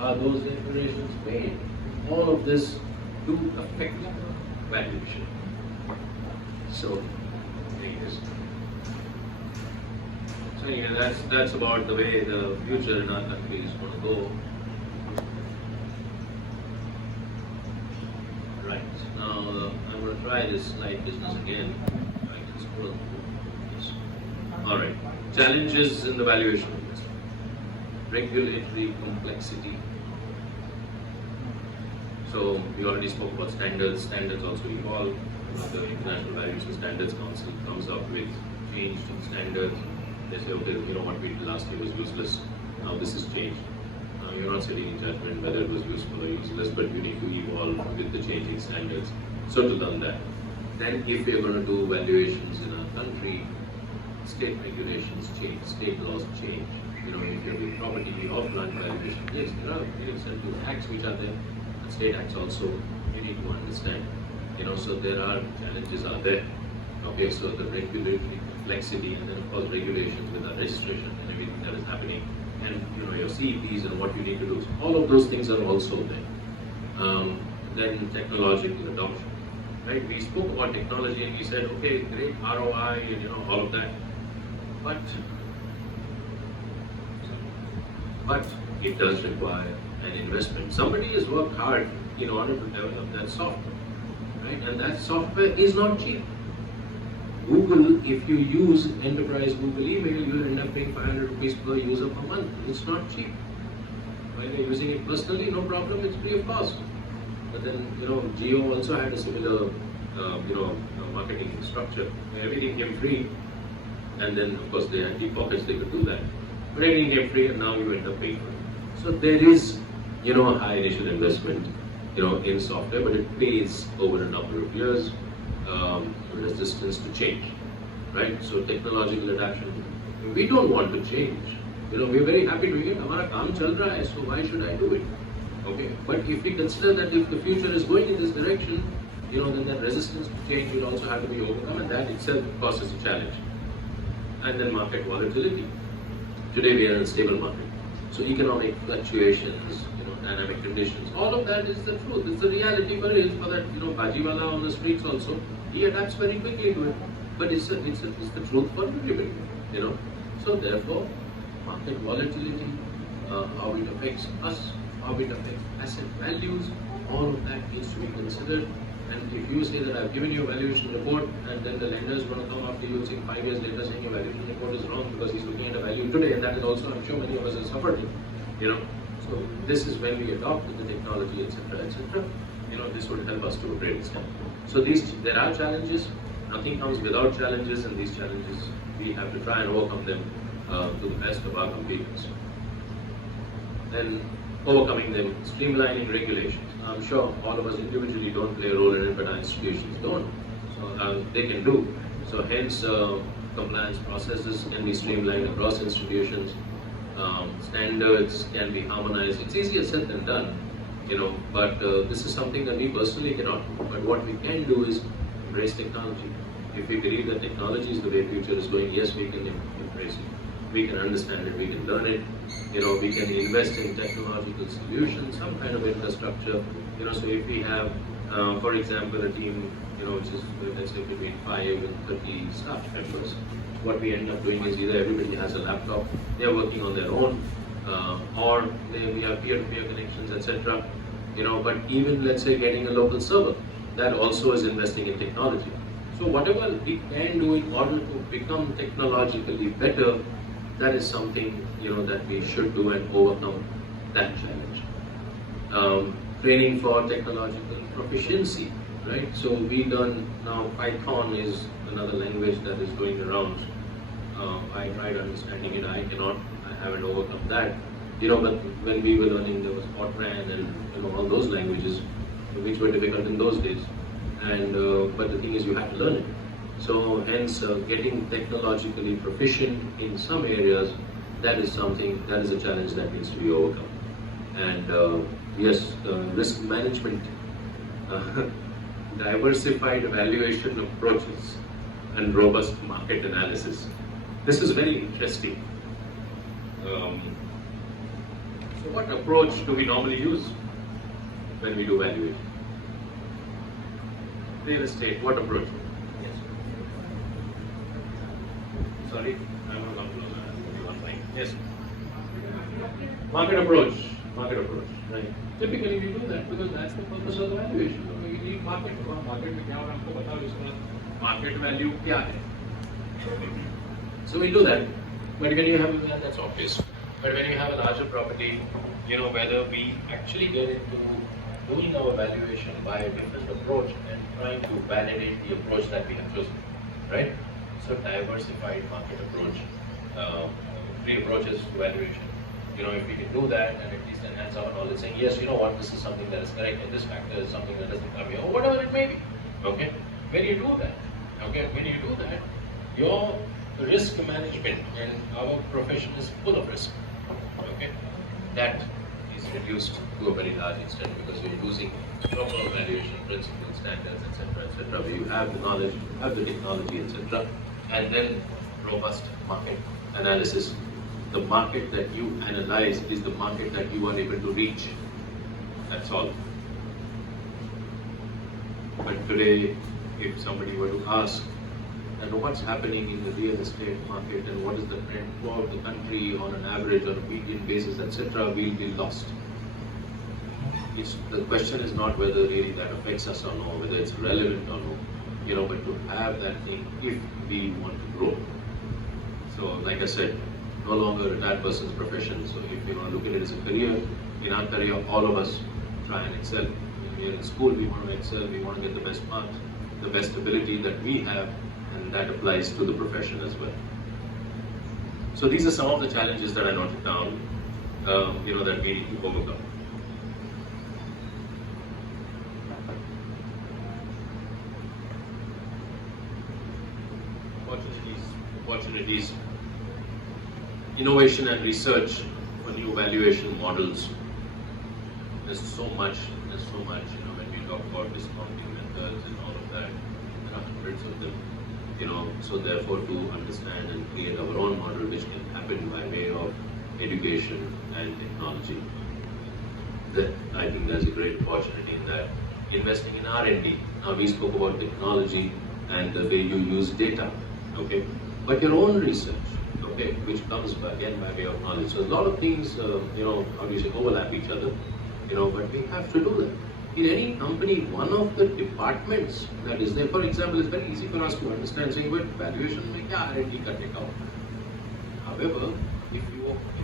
Are those declarations made? All of this do affect valuation. So, anyways. So that's about the way the future in our country is going to go. Right. Now I'm going to try this slide business again. I can scroll through this. All right. Challenges in the valuation of this. Regulatory complexity. So we already spoke about standards. Standards also evolve. The International Valuation Standards Council comes up with changed standards. They say, okay, what we did last year was useless. Now this is changed. You're not sitting in judgment whether it was useful or useless, but you need to evolve with the changing standards. So to learn that. Then if we're going to do valuations in our country, state regulations change, state laws change. If you're with property offline valuation, yes, there are certain acts which are there, and state acts also you need to understand. So there are challenges are there. Okay, so the regulatory complexity and then of course regulations with our registration and everything that is happening, and your CEPs and what you need to do. So all of those things are also there. Then technological adoption. Right? We spoke about technology and we said, okay, great ROI and all of that. But it does require an investment. Somebody has worked hard in order to develop that software. Right? And that software is not cheap. Google, if you use enterprise Google email, you'll end up paying 500 rupees per user per month. It's not cheap. While you're using it personally, no problem, it's free of cost. But then, Jio also had a similar, marketing structure. Everything came free, and then, of course, they had deep pockets, they could do that. But everything came free, and now you end up paying for it. So there is, a high initial investment, in software, but it pays over a number of years. Resistance to change, right? So technological adaptation. We don't want to change. We're very happy doing it. Hamara kaam chal raha hai, so why should I do it? Okay. But if we consider that if the future is going in this direction, then that resistance to change will also have to be overcome, and that itself, of course, is a challenge. And then market volatility. Today we are in a stable market. So economic fluctuations, dynamic conditions, all of that is the truth. It's the reality for it. For that, Bajiwala on the streets also, he adapts very quickly to it. But it's the truth for everybody, So therefore, market volatility, how it affects us, how it affects asset values, all of that needs to be considered. And if you say that I've given you a valuation report, and then the lender is going to come after you saying 5 years later saying your valuation report is wrong because he's looking at a value today, and that is also, I'm sure many of us have suffered it, So this is when we adopt the technology, etc., etc. This would help us to operate this. So there are challenges. Nothing comes without challenges, and these challenges we have to try and overcome them to the best of our abilities. Then overcoming them, streamlining regulations. I'm sure all of us individually don't play a role in it, but our institutions don't. So they can do. So hence, compliance processes can be streamlined across institutions. Standards can be harmonized. It's easier said than done, but this is something that we personally cannot do. But what we can do is embrace technology. If we believe that technology is the way future is going, yes, we can embrace it. We can understand it, we can learn it, we can invest in technological solutions, some kind of infrastructure, so if we have, for example, a team, which is, let's say, between 5 and 30 staff members, what we end up doing is either everybody has a laptop, they are working on their own, or we have peer-to-peer connections, etc. But even, let's say, getting a local server, that also is investing in technology. So whatever we can do in order to become technologically better, that is something that we should do and overcome that challenge. Training for technological proficiency, right? So we learn now Python is another language that is going around. I tried understanding it. I haven't overcome that. But when we were learning, there was Fortran and all those languages, which were difficult in those days. And but the thing is, you have to learn it. So hence, getting technologically proficient in some areas, that is a challenge that needs to be overcome. And Yes, risk management, uh, diversified valuation approaches, and robust market analysis. This is very interesting. Um, so what approach do we normally use when we do valuation? Real estate, what approach? Yes. Sorry, I will not know one thing. Yes. Market approach. Market approach. Right. Typically we do that because that's the purpose of the valuation. So we need market. Market में क्या और हमको बताओ इसका market value क्या है? So we do that. But when you have, and that's obvious. But when you have a larger property, you know, whether we actually get into doing our valuation by a different approach and trying to validate the approach that we have chosen, right? So diversified market approach, three approaches to valuation. You know, if we can do that and at least enhance our knowledge, saying, yes, you know what, this is something that is correct, and this factor is something that doesn't come here, or whatever it may be. Okay? When you do that, your risk management, and our profession is full of risk. Okay? That is reduced to a very large extent because you're using proper valuation principles, standards, etc., where you have the knowledge, have the technology, etc., and then robust market analysis. The market that you analyze is the market that you are able to reach. That's all. But today, if somebody were to ask, and what's happening in the real estate market and what is the trend throughout the country on an average or a median basis, etc., we'll be lost. The question is not whether really that affects us or no, whether it's relevant or no, you know, but to have that thing if we want to grow. So, like I said, no longer a retired person's profession. So, if you want to look at it as a career, in our career, all of us try and excel. When we are in school, we want to excel, we want to get the best marks, the best ability that we have, and that applies to the profession as well. So, these are some of the challenges that I noted down, you know, that we need to overcome. Opportunities, innovation and research for new valuation models. There's so much, you know, when we talk about discounting methods and all of that, there are hundreds of them, you know, so therefore to understand and create our own model which can happen by way of education and technology. I think there's a great opportunity in that. Investing in R&D. Now we spoke about technology and the way you use data, okay? But your own research, okay, which comes again by way of knowledge. So a lot of things, you know, obviously overlap each other, you know, but we have to do that. In any company, one of the departments that is there, for example, it's very easy for us to understand, saying, well, valuation में क्या R&D करने का होता है. However, if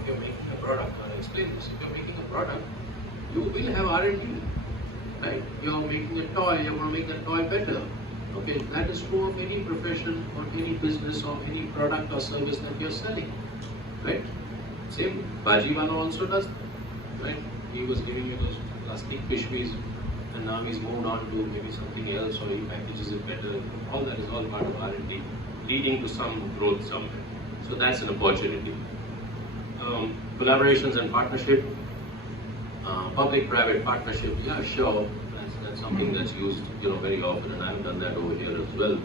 you're making a product, I'll explain this, if you're making a product, you will have R&D, right? You're making a toy, you want to make that toy better. Okay, that is true of any profession or any business or any product or service that you're selling, right? Same, Bajiwala also does that, right? He was giving you those plastic pishvis and now he's moved on to maybe something else or he packages it better. All that is all part of R&D, leading to some growth somewhere. So that's an opportunity. Collaborations and partnership, public-private partnership, yeah, sure. That's something that's used, you know, very often, and I've done that over here as well,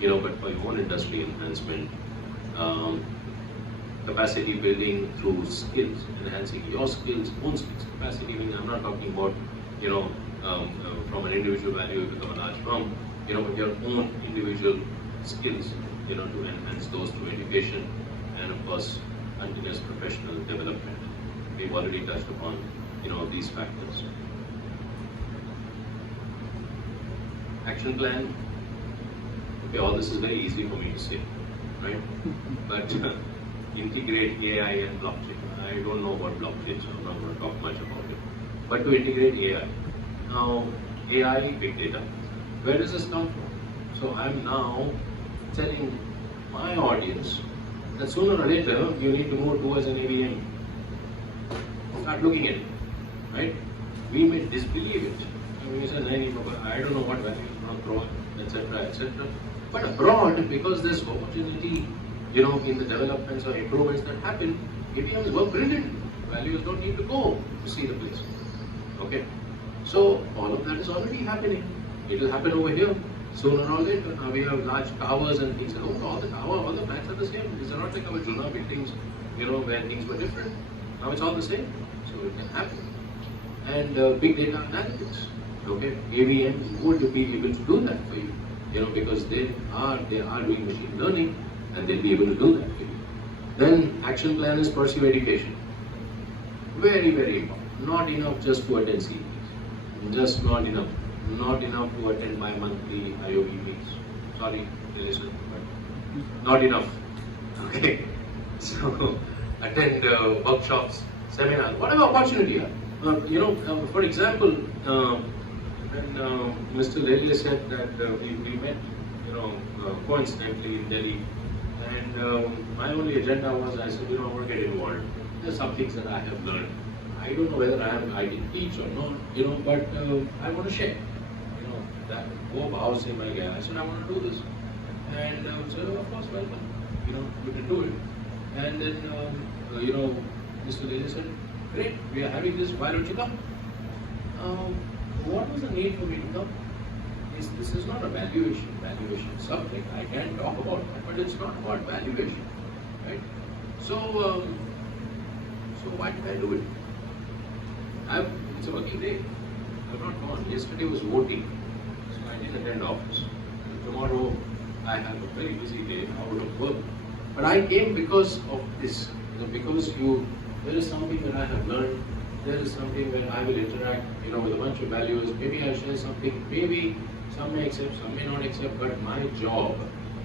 you know, but for your own industry enhancement, capacity building through skills, enhancing your skills, own skills. Capacity meaning I'm not talking about, you know, from an individual value you become a large firm, you know, but your own individual skills, you know, to enhance those through education and of course continuous professional development. We've already touched upon, you know, these factors. Action plan. Okay, all this is very easy for me to say, right? But integrate AI and blockchain. I don't know about blockchain, so I'm not going to talk much about it. But to integrate AI. Now, AI, big data. Where does this come from? So I'm now telling my audience that sooner or later you need to move towards an AVM. Start looking at it, right? We may disbelieve it. We say, I don't know what value is not abroad, etc., etc. But abroad, because there's opportunity, you know, in the developments or improvements that happen, AVMs work brilliant. Values don't need to go to see the place. Okay, so all of that is already happening. It will happen over here sooner or later. Now we have large towers and things. Oh, all the flats are the same. These are not like our Juna buildings, where things were different. Now it's all the same. So it can happen. And big data analytics. Okay, AVMs would be able to do that for you. Because they are doing machine learning, and they'll be able to do that for you. Then action plan is pursue education. Very, very important. Not enough just to attend CEs. Just not enough. Not enough to attend bi-monthly IOV meets. Sorry, listen, but not enough. Okay. So attend workshops, seminars, whatever opportunity you have. For example, when Mr. Lele said that we met, coincidentally in Delhi, and my only agenda was, I said, I want to get involved. There's some things that I have learned. I don't know whether I can teach or not, but I want to share. That bhav se main gaya. I said, I want to do this. And so, of course, welcome. You can do it. And then, Mr. Lele said, great, we are having this, why don't you come? What was the need for me to come? This is not a valuation subject. I can talk about that, but it's not about valuation, right? So why did I do it? It's a working day. I've not gone. Yesterday was voting, so I didn't attend office. Tomorrow I have a very busy day out of work. But I came because of this. Because there is something that I have learned. There is something where I will interact, with a bunch of values. Maybe I'll share something. Maybe some may accept, some may not accept. But my job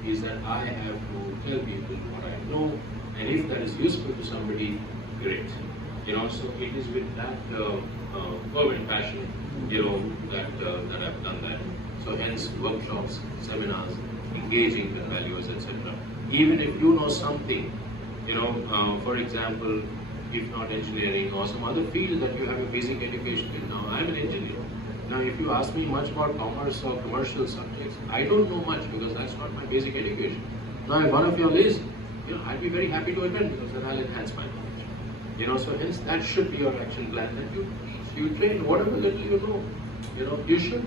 is that I have to tell people what I know, and if that is useful to somebody, great. So it is with that fervent passion, that I've done that. So hence workshops, seminars, engaging the values, etc. Even if you know something, for example, if not engineering or some other field that you have a basic education in. Now, I'm an engineer. Now, if you ask me much about commerce or commercial subjects, I don't know much because that's not my basic education. Now, if one of you is, I'd be very happy to attend because then I'll enhance my knowledge. So hence that should be your action plan, that you teach, you train, whatever little you know. You should.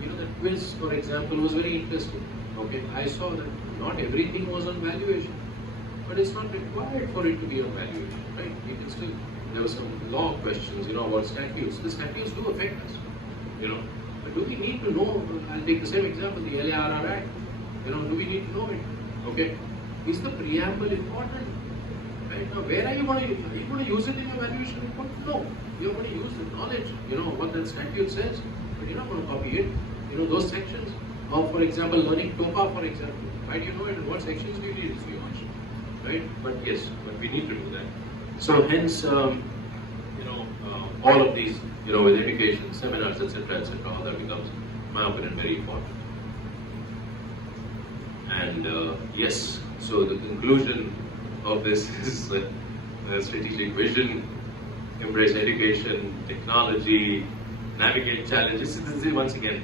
The quiz, for example, was very interesting. Okay, I saw that not everything was on valuation, but it's not required for it to be on valuation, right? You can still, there were some law questions, about statutes. The statutes do affect us, but do we need to know? I'll take the same example, the LARR Act. Do we need to know it? Okay, is the preamble important? Right now, where are you going to use it in your valuation report? No, you're going to use the knowledge, what that statute says, but you're not going to copy it. Those sections, or for example, learning TOPA, for example. Why do you know it? And what sections do you need? It's your option, right? But yes, we need to do that. So hence, all of these, with education, seminars, etc., all that becomes, in my opinion, very important. And yes, so the conclusion of this is strategic vision, embrace education, technology, navigate challenges. This is once again,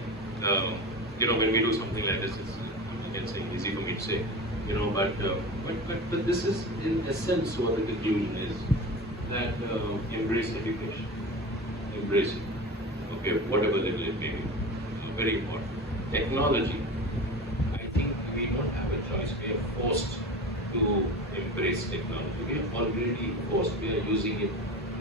when we do something like this, it's easy for me to say, but this is in essence what the conclusion is, that embrace education, embrace it, okay, whatever level it may be, very important. Technology, I think we don't have a choice, we are forced to embrace technology, we are already forced, we are using it.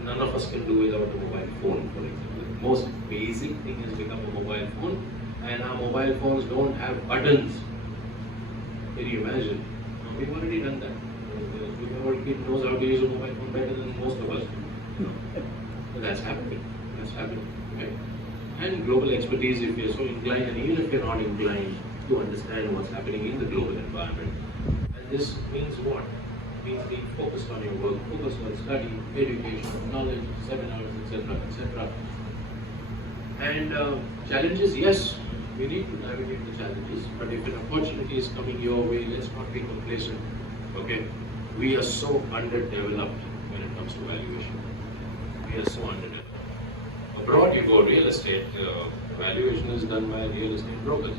None of us can do without a mobile phone, for example. The most basic thing has become a mobile phone, and our mobile phones don't have buttons. Can you imagine? We've already done that. Our kid knows how to use a mobile phone better than most of us do. So that's happening. That's happening. Okay? And global expertise, if you're so inclined, and even if you're not inclined to understand what's happening in the global environment. And this means what? Means being focused on your work, focused on study, education, knowledge, seminars, etc., etc. And challenges, yes, we need to navigate the challenges, but if an opportunity is coming your way, let's not be complacent. Okay, we are so underdeveloped when it comes to valuation. We are so underdeveloped. Abroad, you go real estate. Valuation is done by real estate brokers,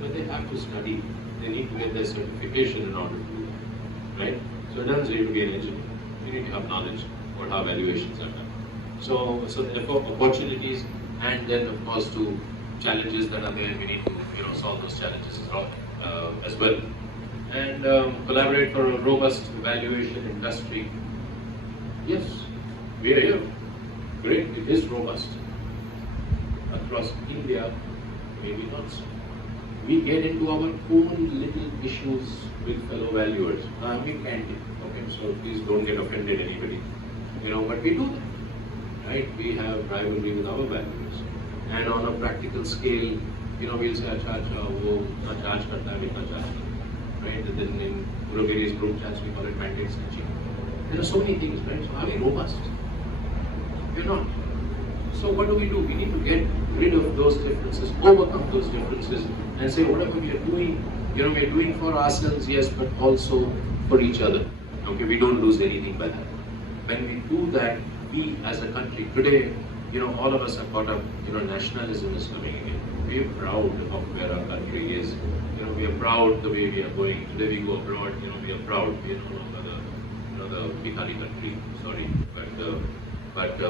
but they have to study. They need to get their certification in order to do that, right? So it doesn't need to be an engineer. You need to have knowledge about how valuations are done. So therefore opportunities, and then of course to challenges that are there, we need to solve those challenges as well. And collaborate for a robust valuation industry. Yes, we are here. Great, it is robust. Across India, maybe not so. We get into our own little issues with fellow valuers. I'm being candid, okay? So please don't get offended, anybody. But we do that, right? We have rivalry with our valuers. And on a practical scale, we'll say, acha, wo na charge karta hai, itna charge karta, right? And then in Uragiri's group chats, we call it mandate snatching. There are so many things, right? So are we robust? We're not. So what do? We need to get rid of those differences, overcome those differences, and say whatever we are doing, we are doing for ourselves, yes, but also for each other. Okay, we don't lose anything by that. When we do that, we as a country today, all of us are caught up. Nationalism is coming again. We are proud of where our country is. We are proud the way we are going. Today we go abroad. We are proud. We are no longer the Bihari country. Sorry, but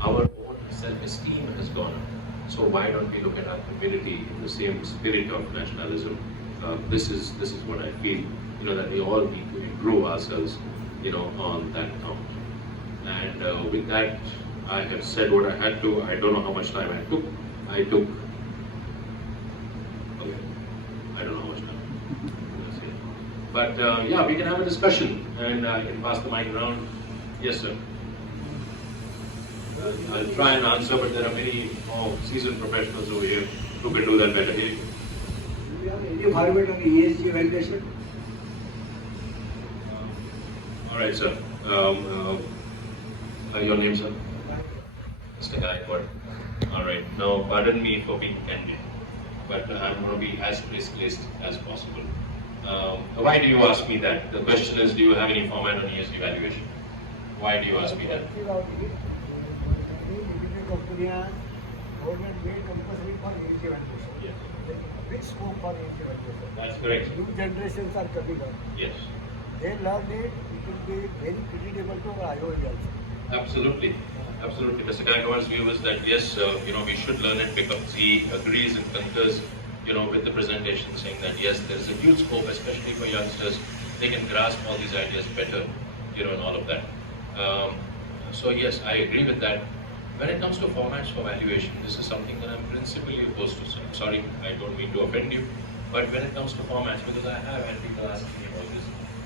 our own self-esteem has gone up. So why don't we look at our community in the same spirit of nationalism? This is what I feel. That we all need to improve ourselves. On that count. And with that, I have said what I had to. I don't know how much time I took. Okay. I don't know how much time. But yeah, we can have a discussion, and I can pass the mic around. Yes, sir. I'll try and answer, but there are many more seasoned professionals over here who can do that better. Here. Do you have any format on the ESG evaluation? All right, sir. Your name, sir? Mr. Gaikwad. All right. Now, pardon me for being candid, but I'm going to be as placed as possible. Why do you ask me that? The question is, do you have any format on ESG evaluation? Why do you ask me that? Government made compulsory for ESG evaluation. Yes. Big scope for ESG evaluation. That's correct. New generations are coming up. Yes. They learn it will be very creditable to our IOV also. Absolutely. Absolutely. Mr. Gaikwad's view is that yes, we should learn it because he agrees and concurs, with the presentation saying that yes, there is a huge scope, especially for youngsters. They can grasp all these ideas better, and all of that. So yes, I agree with that. When it comes to formats for valuation, this is something that I'm principally opposed to. So I'm sorry, I don't mean to offend you, but when it comes to formats, because I have had people asking me about this.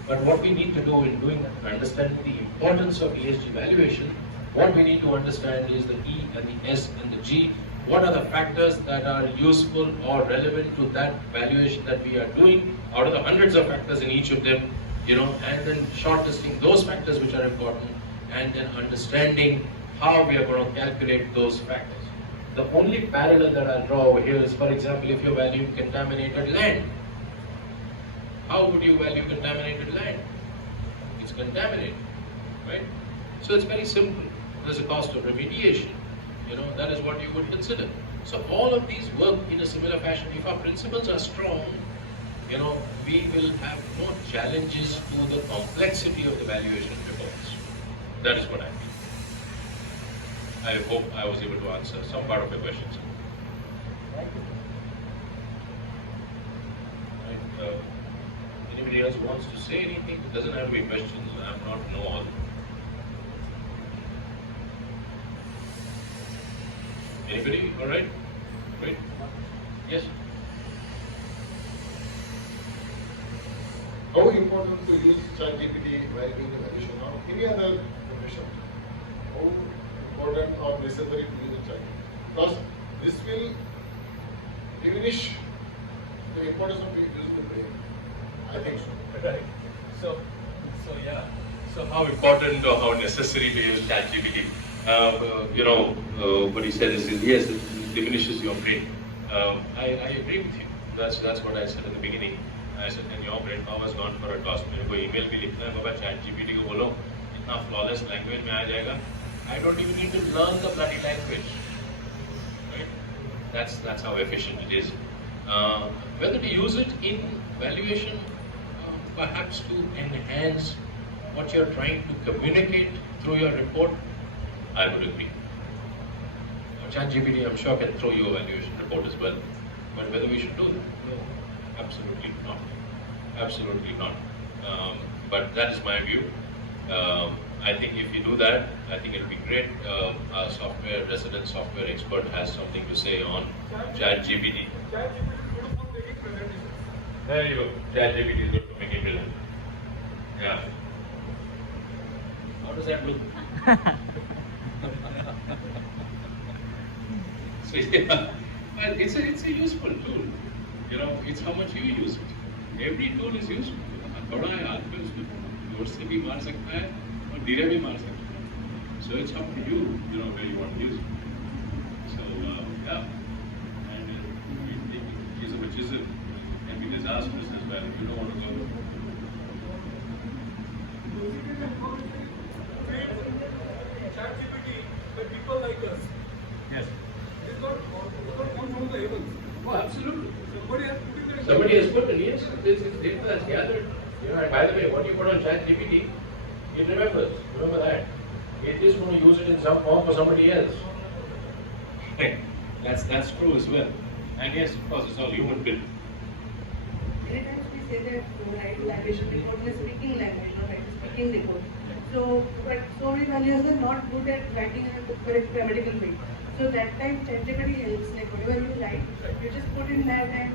But what we need to do in doing that, understanding the importance of ESG valuation, what we need to understand is the E and the S and the G. What are the factors that are useful or relevant to that valuation that we are doing out of the hundreds of factors in each of them, and then shortlisting those factors which are important, and then understanding how we are going to calculate those factors. The only parallel that I draw over here is, for example, if you're valuing contaminated land. How would you value contaminated land? It's contaminated, right? So it's very simple. There's a cost of remediation. That is what you would consider. So all of these work in a similar fashion. If our principles are strong, we will have no challenges to the complexity of the valuation reports. That is what I mean. I hope I was able to answer some part of your questions. Right, anybody else wants to say anything? It doesn't have to be questions. I'm not know-all. Anybody? All right. Great. Yes. How important to use ChatGPT while doing the valuation or any other profession? How important or necessary to use the ChatGPT? Because this will diminish the importance of using the brain. I think so. Right. So yeah. So how important or how necessary to use ChatGPT? What he said is yes, it diminishes your brain. I agree with you. That's what I said at the beginning. I said, and your brain power has gone for a toss. मेरे को email भी लिखना है बाबा ChatGPT को बोलो इतना flawless language में आ जाएगा. I don't even need to learn the bloody language. Right? That's how efficient it is. Whether to use it in valuation, perhaps to enhance what you're trying to communicate through your report, I would agree. ChatGPT, I'm sure, can throw you a valuation report as well. But whether we should do that? No, absolutely not. Absolutely not. But that is my view. I think if you do that, I think it'll be great. Our resident software expert has something to say on ChatGPT. There you go. ChatGPT is good to make it present. Yeah. How does that look? So yeah, well, it's a useful tool. You know, it's how much you use it. Every tool is useful. थोड़ा है आजकल उसमें जोर से भी मार सकता है और धीरे भी मार सकता है. So it's up to you, you know, where you want to use it. So yeah, and he's a chisel, and we just ask this as well. If you don't want to go. ChatGPT, but people like us. Yes. It's not come from the heavens. Oh, absolutely. Somebody has put it there. Somebody has put it, yes, this is data that's gathered. You know, and by the way, what you put on ChatGPT, it remembers. Remember that. It is going to use it in some form for somebody else. That's true as well. And yes, of course, it's all human built. Many times we say that write valuation report in a speaking language, not write a speaking report. So, but so many valuers are not good at writing in a correct grammatical way. So that time ChatGPT helps. Like whatever you write, you just put in that and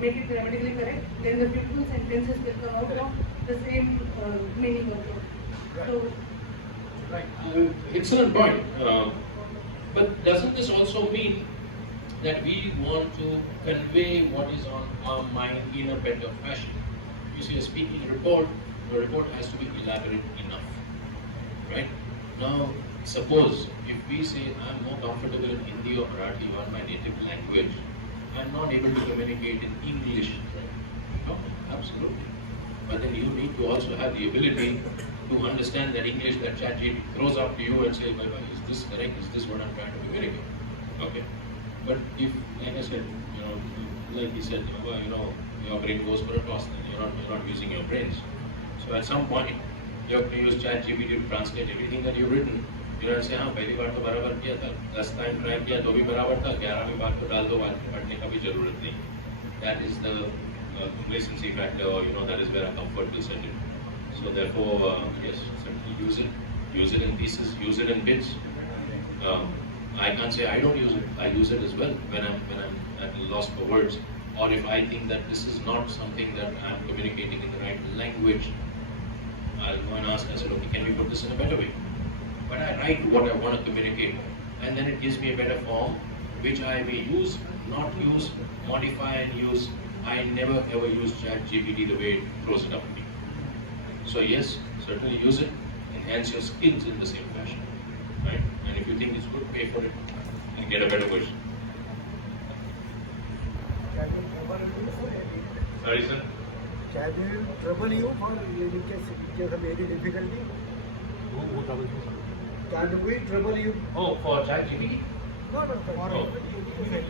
make it grammatically correct. Then the beautiful sentences will come out of the same meaning of it. So. Excellent point. But doesn't this also mean that we want to convey what is on our mind in a better fashion? You see, a speaking report, the report has to be elaborate enough, right? Now, suppose if we say I'm more comfortable in Hindi or Marathi or my native language, I'm not able to communicate in English, right? No, absolutely. But then you need to also have the ability to understand that English that ChatGPT throws up to you and say, is this correct? Is this what I'm trying to communicate? Okay. But if, like I said, you know, like he said, your brain goes for a toss, then you're not using your brains. So at some point, you have to use ChatGPT to translate everything that you've written. You know, say, हाँ पहली बार तो बराबर किया था, 10 time try किया तो भी बराबर था, 11वीं बार तो डाल दो, बाद में पढ़ने का भी जरूरत नहीं. That is the complacency factor, or that is where our comfort will set in. So therefore, yes, certainly use it in pieces, use it in bits. I can't say I don't use it. I use it as well when I'm at a loss for words, or if I think that this is not something that I'm communicating in the right language, I'll go and ask. I said, okay, can we put this in a better way? But I write what I want to communicate, and then it gives me a better form, which I may use, not use, modify and use. I never ever use ChatGPT the way it throws it up to me. So yes, certainly use it, enhance your skills in the same fashion, right? And if you think it's good, pay for it and get a better version. Sorry, sir? Chat will trouble you for in case of any difficulty. Who troubles you? Can we trouble you? Oh, for ChatGPT? No, for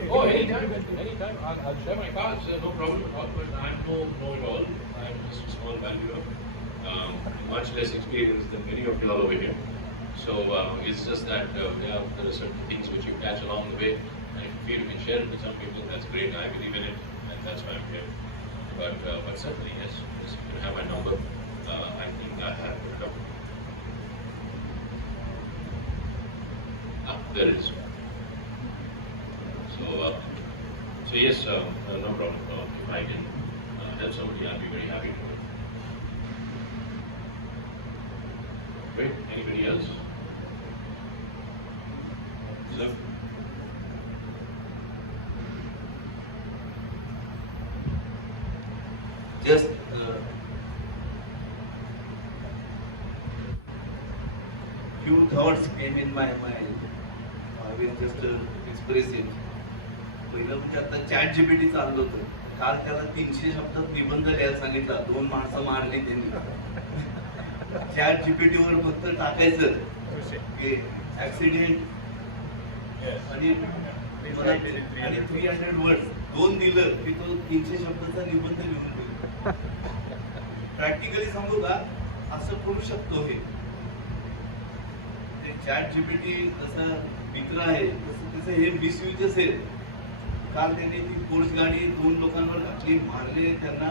Oh, anytime. I'll share my cards, no problem at all. But I'm no know-it-all. I'm just a small valuer. Much less experienced than many of you all over here. So it's just that there are certain things which you catch along the way, and if you feel you can share it with some people, that's great. I believe in it, and that's why I'm here. But certainly, yes, you can have my number. I think I have it up. There it is. So yes, no problem. If I can help somebody, I'll be very happy to. Great. Anybody else? Sir? Just few thoughts came in my mind. I will just express it. पहिलं म्हणजे आता chat GPT चाललं होतं. काल त्याला 300 शब्दात निबंध लिहायला सांगितला. 2 माणसं मारली त्यांनी. चॅट जीपीटी वर फक्त टाकायचं की ऍक्सिडेंट आणि 300 वर्ड्स 2 दिलं की तो 300 शब्दाचा निबंध लिहून देईल. प्रॅक्टिकली सांगू का असं करू शकतो हे चॅट जीपीटी कसं मित्र आहे तसं त्याचं हे मिसयूजच आहे. काल त्याने ती पोर्स गाडी 2 लोकांवर घातली, मारले त्यांना.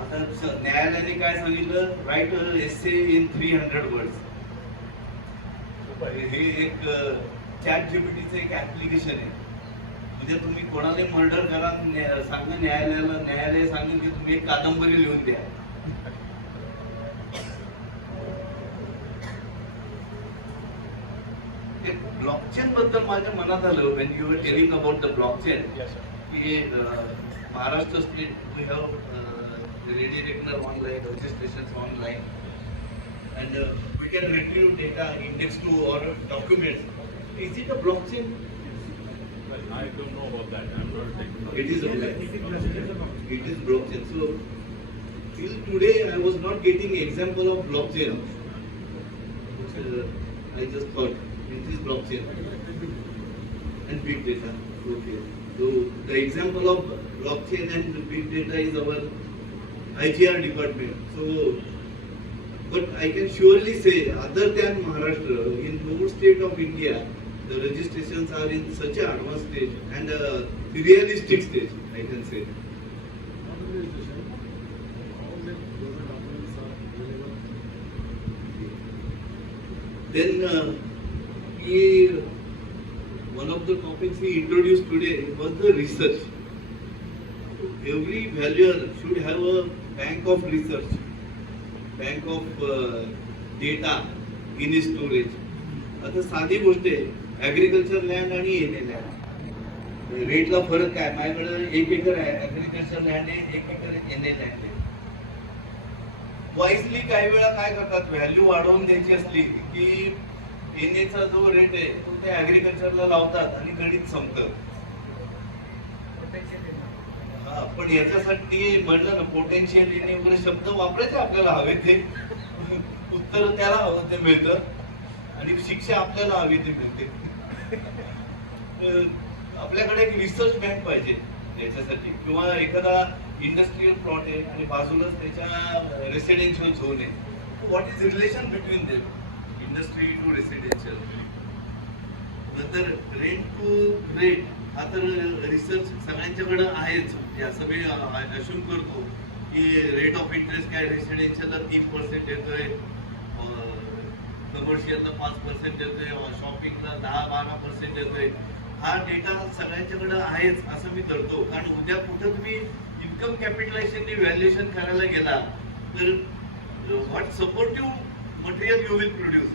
आता न्यायालयाने काय सांगितलं, राईट एसे इन 300 वर्ड्स. हे एक चॅट जीपीटीचं एक ऍप्लिकेशन आहे. म्हणजे तुम्ही कोणाला मर्डर करा, सांगा न्यायालयाला, न्यायालय सांगेल की तुम्ही एक कादंबरी लिहून द्या. ब्लॉकचेन बद्दल माझ्या मनात आलं when you were telling about the blockchain की Maharashtra state we have ready reckoner online, registration online, and we can retrieve data index to or documents. Is it a blockchain? I don't know about that. I'm not a technical. It is a blockchain. It is blockchain. So till today I was not getting example of blockchain. I just thought it is blockchain and big data. Okay. So the example of blockchain and big data is our IGR department. So but I can surely say, other than Maharashtra, in no state of India, the registrations are in such an advanced stage and a realistic stage, I can say. Then one of the topics we introduced today was the research. Every valuer should have a bank of research, bank of data in storage. आता साधी गोष्ट आहे, agriculture land आणि NA land रेटला फरक काय? माझ्याकडे 1 एकर आहे agriculture land आहे, 1 एकर एनए लँड आहे. वाईजली काही वेळा काय करतात, व्हॅल्यू वाढवून द्यायची असली की एनएचा जो रेट आहे तो त्या ऍग्रिकल्चरला लावतात आणि गणित संपतं. पण याच्यासाठी म्हणलं ना, पोटेन्शियल एनए वगैरे शब्द वापरायचे आपल्याला हवे ते, उत्तर त्याला हवं ते मिळतं आणि शिक्षा आपल्याला हवी ती मिळते. आपल्याकडे एक रिसर्च बँक पाहिजे याच्यासाठी, किंवा एखादा इंडस्ट्रियल प्लॉट आहे आणि बाजूलाच त्याच्या रेसिडेन्शियल झोन आहे. What is relation between them, industry to residential. नंतर रेंट टू रेट हा तर रिसर्च सगळ्यांच्याकडे आहेच. असं मी अश्यूम करतो की रेट ऑफ इंटरेस्ट काय रेसिडेन्शियलला 3% येतोय, कमर्शियलला 5% येतोय, शॉपिंगला 10-12% येतोय. हा डेटा सगळ्यांच्याकडे आहेच असं मी धरतो. कारण उद्या कुठं तुम्ही इन्कम कॅपिटलायझेशननी व्हॅल्युएशन करायला गेला तर what supportive material you will produce.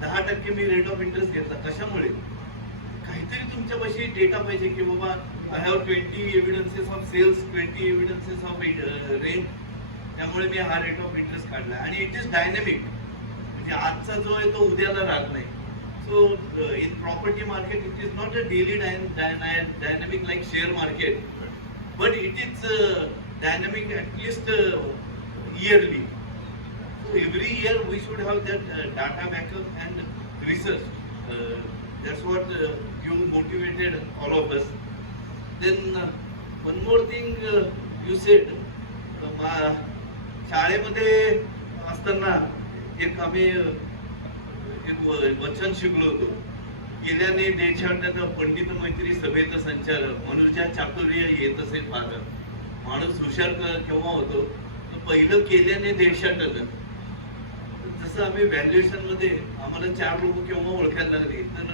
10% मी रेट ऑफ इंटरेस्ट घेतला, कशामुळे? काहीतरी तुमच्यापाशी डेटा पाहिजे की बाबा I have 20 evidences of sales, 20 evidences of rent, त्यामुळे मी हा रेट ऑफ इंटरेस्ट काढला. आणि इट इज डायनॅमिक, म्हणजे आजचा जो आहे तो उद्याला राहत नाही. So in property market it is not a daily dynamic like share market, but it is dynamic at least yearly. So every year we should have that data backup and research. That's what you motivated all of us. Then one more thing you said, शाळेमध्ये असताना आम्ही एक वचन शिकलो होतो, केल्याने देशात पंडित मैत्री सभेत संचार, मनुष्या चातुर्य येत असे फार. माणूस हुशार केव्हा होतो, पहिलं केल्याने देशात. जसं आम्ही व्हॅल्युएशन मध्ये आम्हाला 4 लोक केव्हा ओळखायला लागली, तर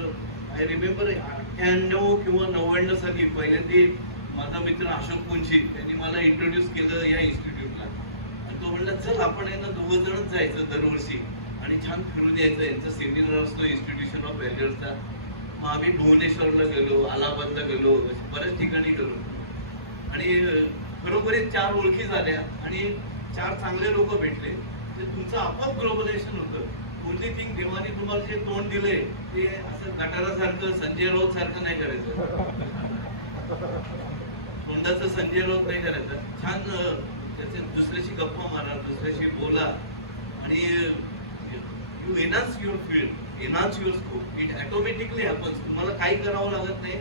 आय रिमेंबर 98 किंवा 99 साली पहिल्यांदा माझा मित्र अशोक मुंशी त्यांनी मला इंट्रोड्यूस केलं या इन्स्टिट्यूटला. आणि तो म्हणला चल आपण आहे ना 2 जणच जायचं दरवर्षी आणि छान फिरून यायचं. यांचा सेमिनार असतो इन्स्टिट्यूशन ऑफ व्हॅल्युअर्सचा. मग आम्ही भुवनेश्वरला गेलो, अलाहाबादला गेलो, बऱ्याच ठिकाणी गेलो आणि खरोखरीच 4 ओळखी झाल्या आणि 4 चांगले लोक भेटले. तुमचं आपोआप ग्लोबलायझेशन होतं. ओनली थिंग देवाने तुम्हाला जे तोंड दिलंय ते असं गटारासारखं संजय राऊत सारखं नाही करायचं, तोंडाचं संजय राऊत नाही करायचं. छान त्याचे दुसऱ्याशी गप्पा मारा, दुसऱ्याशी बोला आणि you enhance your field, enhance your scope. It automatically happens. तुम्हाला काही करावं लागत नाही.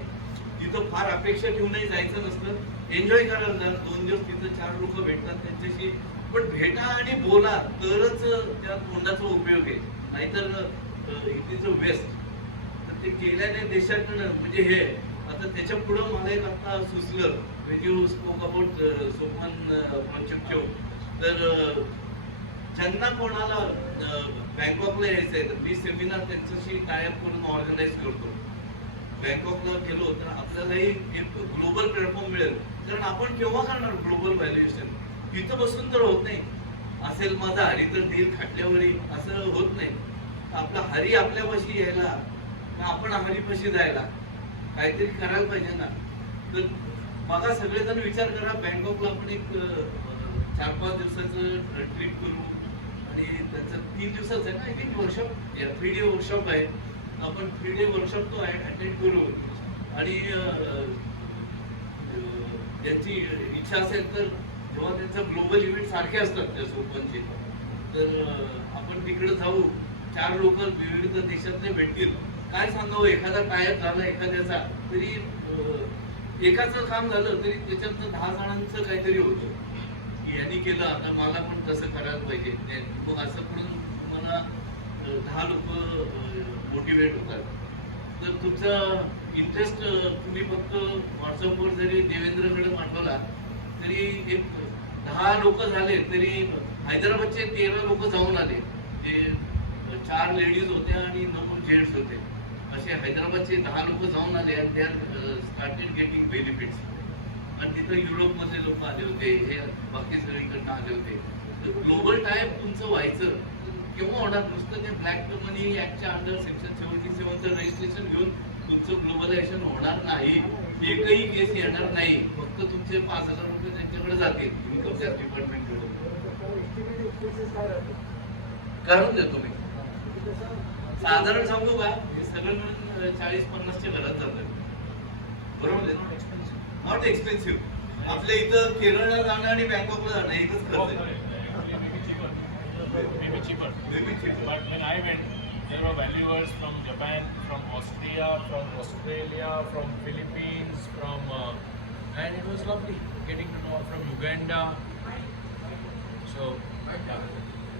तिथं फार अपेक्षा ठेवूनही जायचं नसतं, एन्जॉय करायला जा. 2 दिवस तिथं 4 लोक भेटतात त्यांच्याशी, पण भेटा आणि बोला तरच त्या तोंडाचा उपयोग आहे, नाहीतर इट इज अ वेस्ट. तर ते गेल्याने देशाकडं म्हणजे हे आता त्याच्या पुढं मला एक आता सुचलं when you spoke about Sopan projective, तर ज्यांना कोणाला बँकॉकला यायचं आहे तर मी सेमिनार त्यांच्याशी टायअप करून ऑर्गनाईज करतो. बँकॉकला गेलो तर आपल्यालाही एक ग्लोबल प्लॅटफॉर्म मिळेल, कारण आपण केव्हा करणार ग्लोबल व्हॅल्युएशन? इथं बसून तर होत नाही. असेल माझा हरी तर डील खाटल्यावरही असं होत नाही. आपला हरी आपल्यापाशी यायला आपण हरीपाशी जायला काहीतरी करायला पाहिजे ना. तर बघा सगळेजण विचार करा, बँकॉकला आपण एक 4-5 दिवसाचं ट्रिप करू आणि त्याचं 3 दिवसाचं आहे ना I think workshop, 3 day workshop आहे. आपण 3 डे वर्कशॉप तो अटेंड करू आणि त्यांची इच्छा असेल तर जेव्हा त्यांचा ग्लोबल इव्हेंट सारखे असतात त्या सोपनचे, तर आपण तिकडे जाऊ. 4 लोक विविध देशातले भेटतील. काय सांगावं, एखादा टायप झाला एखाद्याचा तरी एकाचं काम झालं तरी त्याच्यातनं 10 जणांचं काहीतरी होतं की यांनी केलं आता मला पण कसं करायला पाहिजे. मग असं करून तुम्हाला 10 लोक मोटिवेट होतात. तर तुमचा इंटरेस्ट तुम्ही फक्त व्हॉट्सअपवर जरी देवेंद्रकडे पाठवला तरी एक 10 लोक झाले तरी हैदराबादचे 13 लोक जाऊन आले. जे 4 लेडीज होत्या आणि 9 जेंट्स होते. असे हैदराबादचे 10 लोक जाऊन आले आणि they are started getting benefits. आणि तिथं युरोपमधले लोक आले होते, हे बाकी सगळीकडनं आले होते. तर ग्लोबल टाईप तुमचं व्हायचं केव्हा होणार? नुसतं ते ब्लॅक मनी ऍक्टच्या अंडर सेक्शन 77चं रजिस्ट्रेशन घेऊन तुमचं ग्लोबलायझेशन होणार नाही. एकही केस येणार नाही. फक्त तुमचे 5,000 रुपये त्यांच्याकडे जातील इन्कम टॅक्स डिपार्टमेंटकडे. करून द्या तुम्ही. साधारण सांगू का, हे सगळं मिळून 40-50च्या घरात जातं. बरोबर आहे? Not expensive. आपल्या इथं केरळला जाणं आणि बँकॉकला जाणं एकच खर्च आहे. Maybe cheaper. But when I went, there were valuers from Japan, from Austria, from Australia, from Philippines, and it was lovely getting to know from Uganda. So,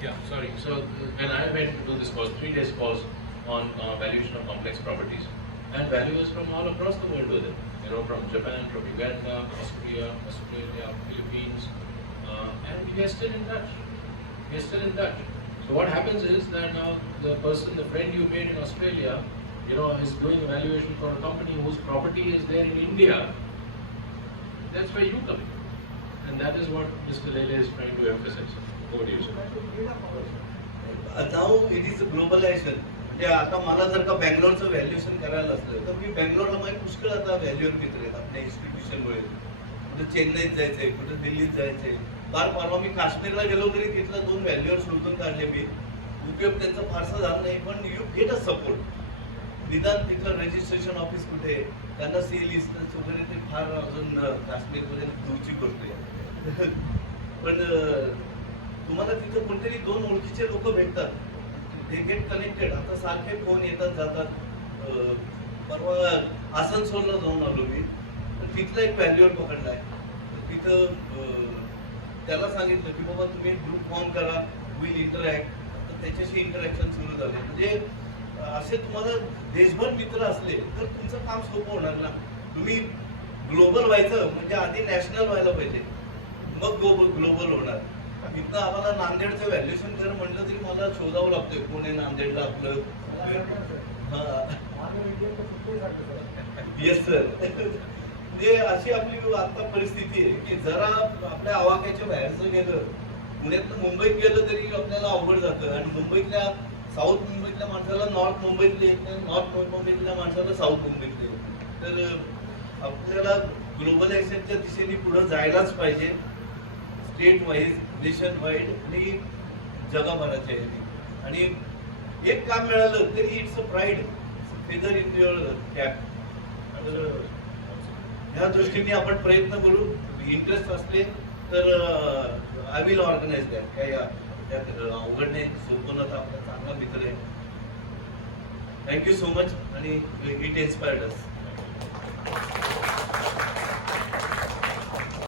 yeah, sorry. So when I went to do this course, 3 days course on valuation of complex properties, and valuers from all across the world were there. You know, from Japan, from Uganda, Austria, Australia, Philippines, and we are still in touch. We are still in touch. So what happens is that now the friend you made in Australia, you know, is doing evaluation for a company whose property is there in India. That's where you come in, and that is what Mr. Lele is trying to emphasize. Over to you, sir. Now it is globalisation. म्हणजे आता मला जर का बँगलोरचं valuation करायला असलं तर मी बँगलोरला माझे पुष्कळ आता व्हॅल्युअर मित्र आहेत आपल्या इन्स्टिट्यूशनमुळे. कुठं चेन्नईत जायचंय, कुठं दिल्लीत जायचंय. फार परवा मी काश्मीरला गेलो तरी तिथलं 2 व्हॅल्युअर शोधून काढले मी. उपयोग त्यांचा फारसा झाला नाही, पण यू गेट अ सपोर्ट. निदान तिथं रजिस्ट्रेशन ऑफिस कुठे, त्यांना सेल इन्स्टन्स वगैरे ते फार अजून काश्मीरपर्यंत दूरची गोष्ट आहे. पण तुम्हाला तिथं कोणतरी 2 ओळखीचे लोक भेटतात, दे गेट कनेक्टेड. आता सारखे फोन येतात जातात. परवा आसनसोलला जाऊन आलो मी, तिथला एक व्हॅल्युअर पकडलाय. तिथं त्याला सांगितलं की बाबा तुम्ही ग्रुप फॉर्म करा, विल इंटरॅक्ट. तर त्याच्याशी इंटरॅक्शन सुरू झाले. म्हणजे असे तुम्हाला देशभर मित्र असले तर तुमचं काम सोपं होणार ना. तुम्ही ग्लोबल व्हायचं म्हणजे आधी नॅशनल व्हायला पाहिजे, मग ग्लोबल होणार. इथं आम्हाला नांदेडचं व्हॅल्युएशन कर म्हटलं तरी मला शोधावं लागतंय कोण आहे नांदेडला आपलं. Yes sir. म्हणजे अशी आपली आता परिस्थिती आहे की जरा आपल्या आवाक्याच्या बाहेरचं गेलं, पुण्यातनं मुंबईत गेलं तरी आपल्याला अवघड जातं. आणि मुंबईतल्या साऊथ मुंबईतल्या माणसाला नॉर्थ मुंबईतले येत नाही, नॉर्थ मुंबईतल्या माणसाला साऊथ मुंबईतले येत नाही. तर आपल्याला ग्लोबलायझेशनच्या दिशेने पुढे जायलाच पाहिजे, स्टेट वाईज, नेशन वाईड आणि जगभराच्या ह्याने. आणि एक काम मिळालं तरी it's a pride, feather in your cap. तर ह्या दृष्टीने आपण प्रयत्न करू. इंटरेस्ट असले तर आय विल ऑर्गनाइज दॅट. काय अवघड नाही. सोपवणं तर आपला चांगला मित्र आहे. Thank you so much. आणि इट इन्स्पायर्ड अस.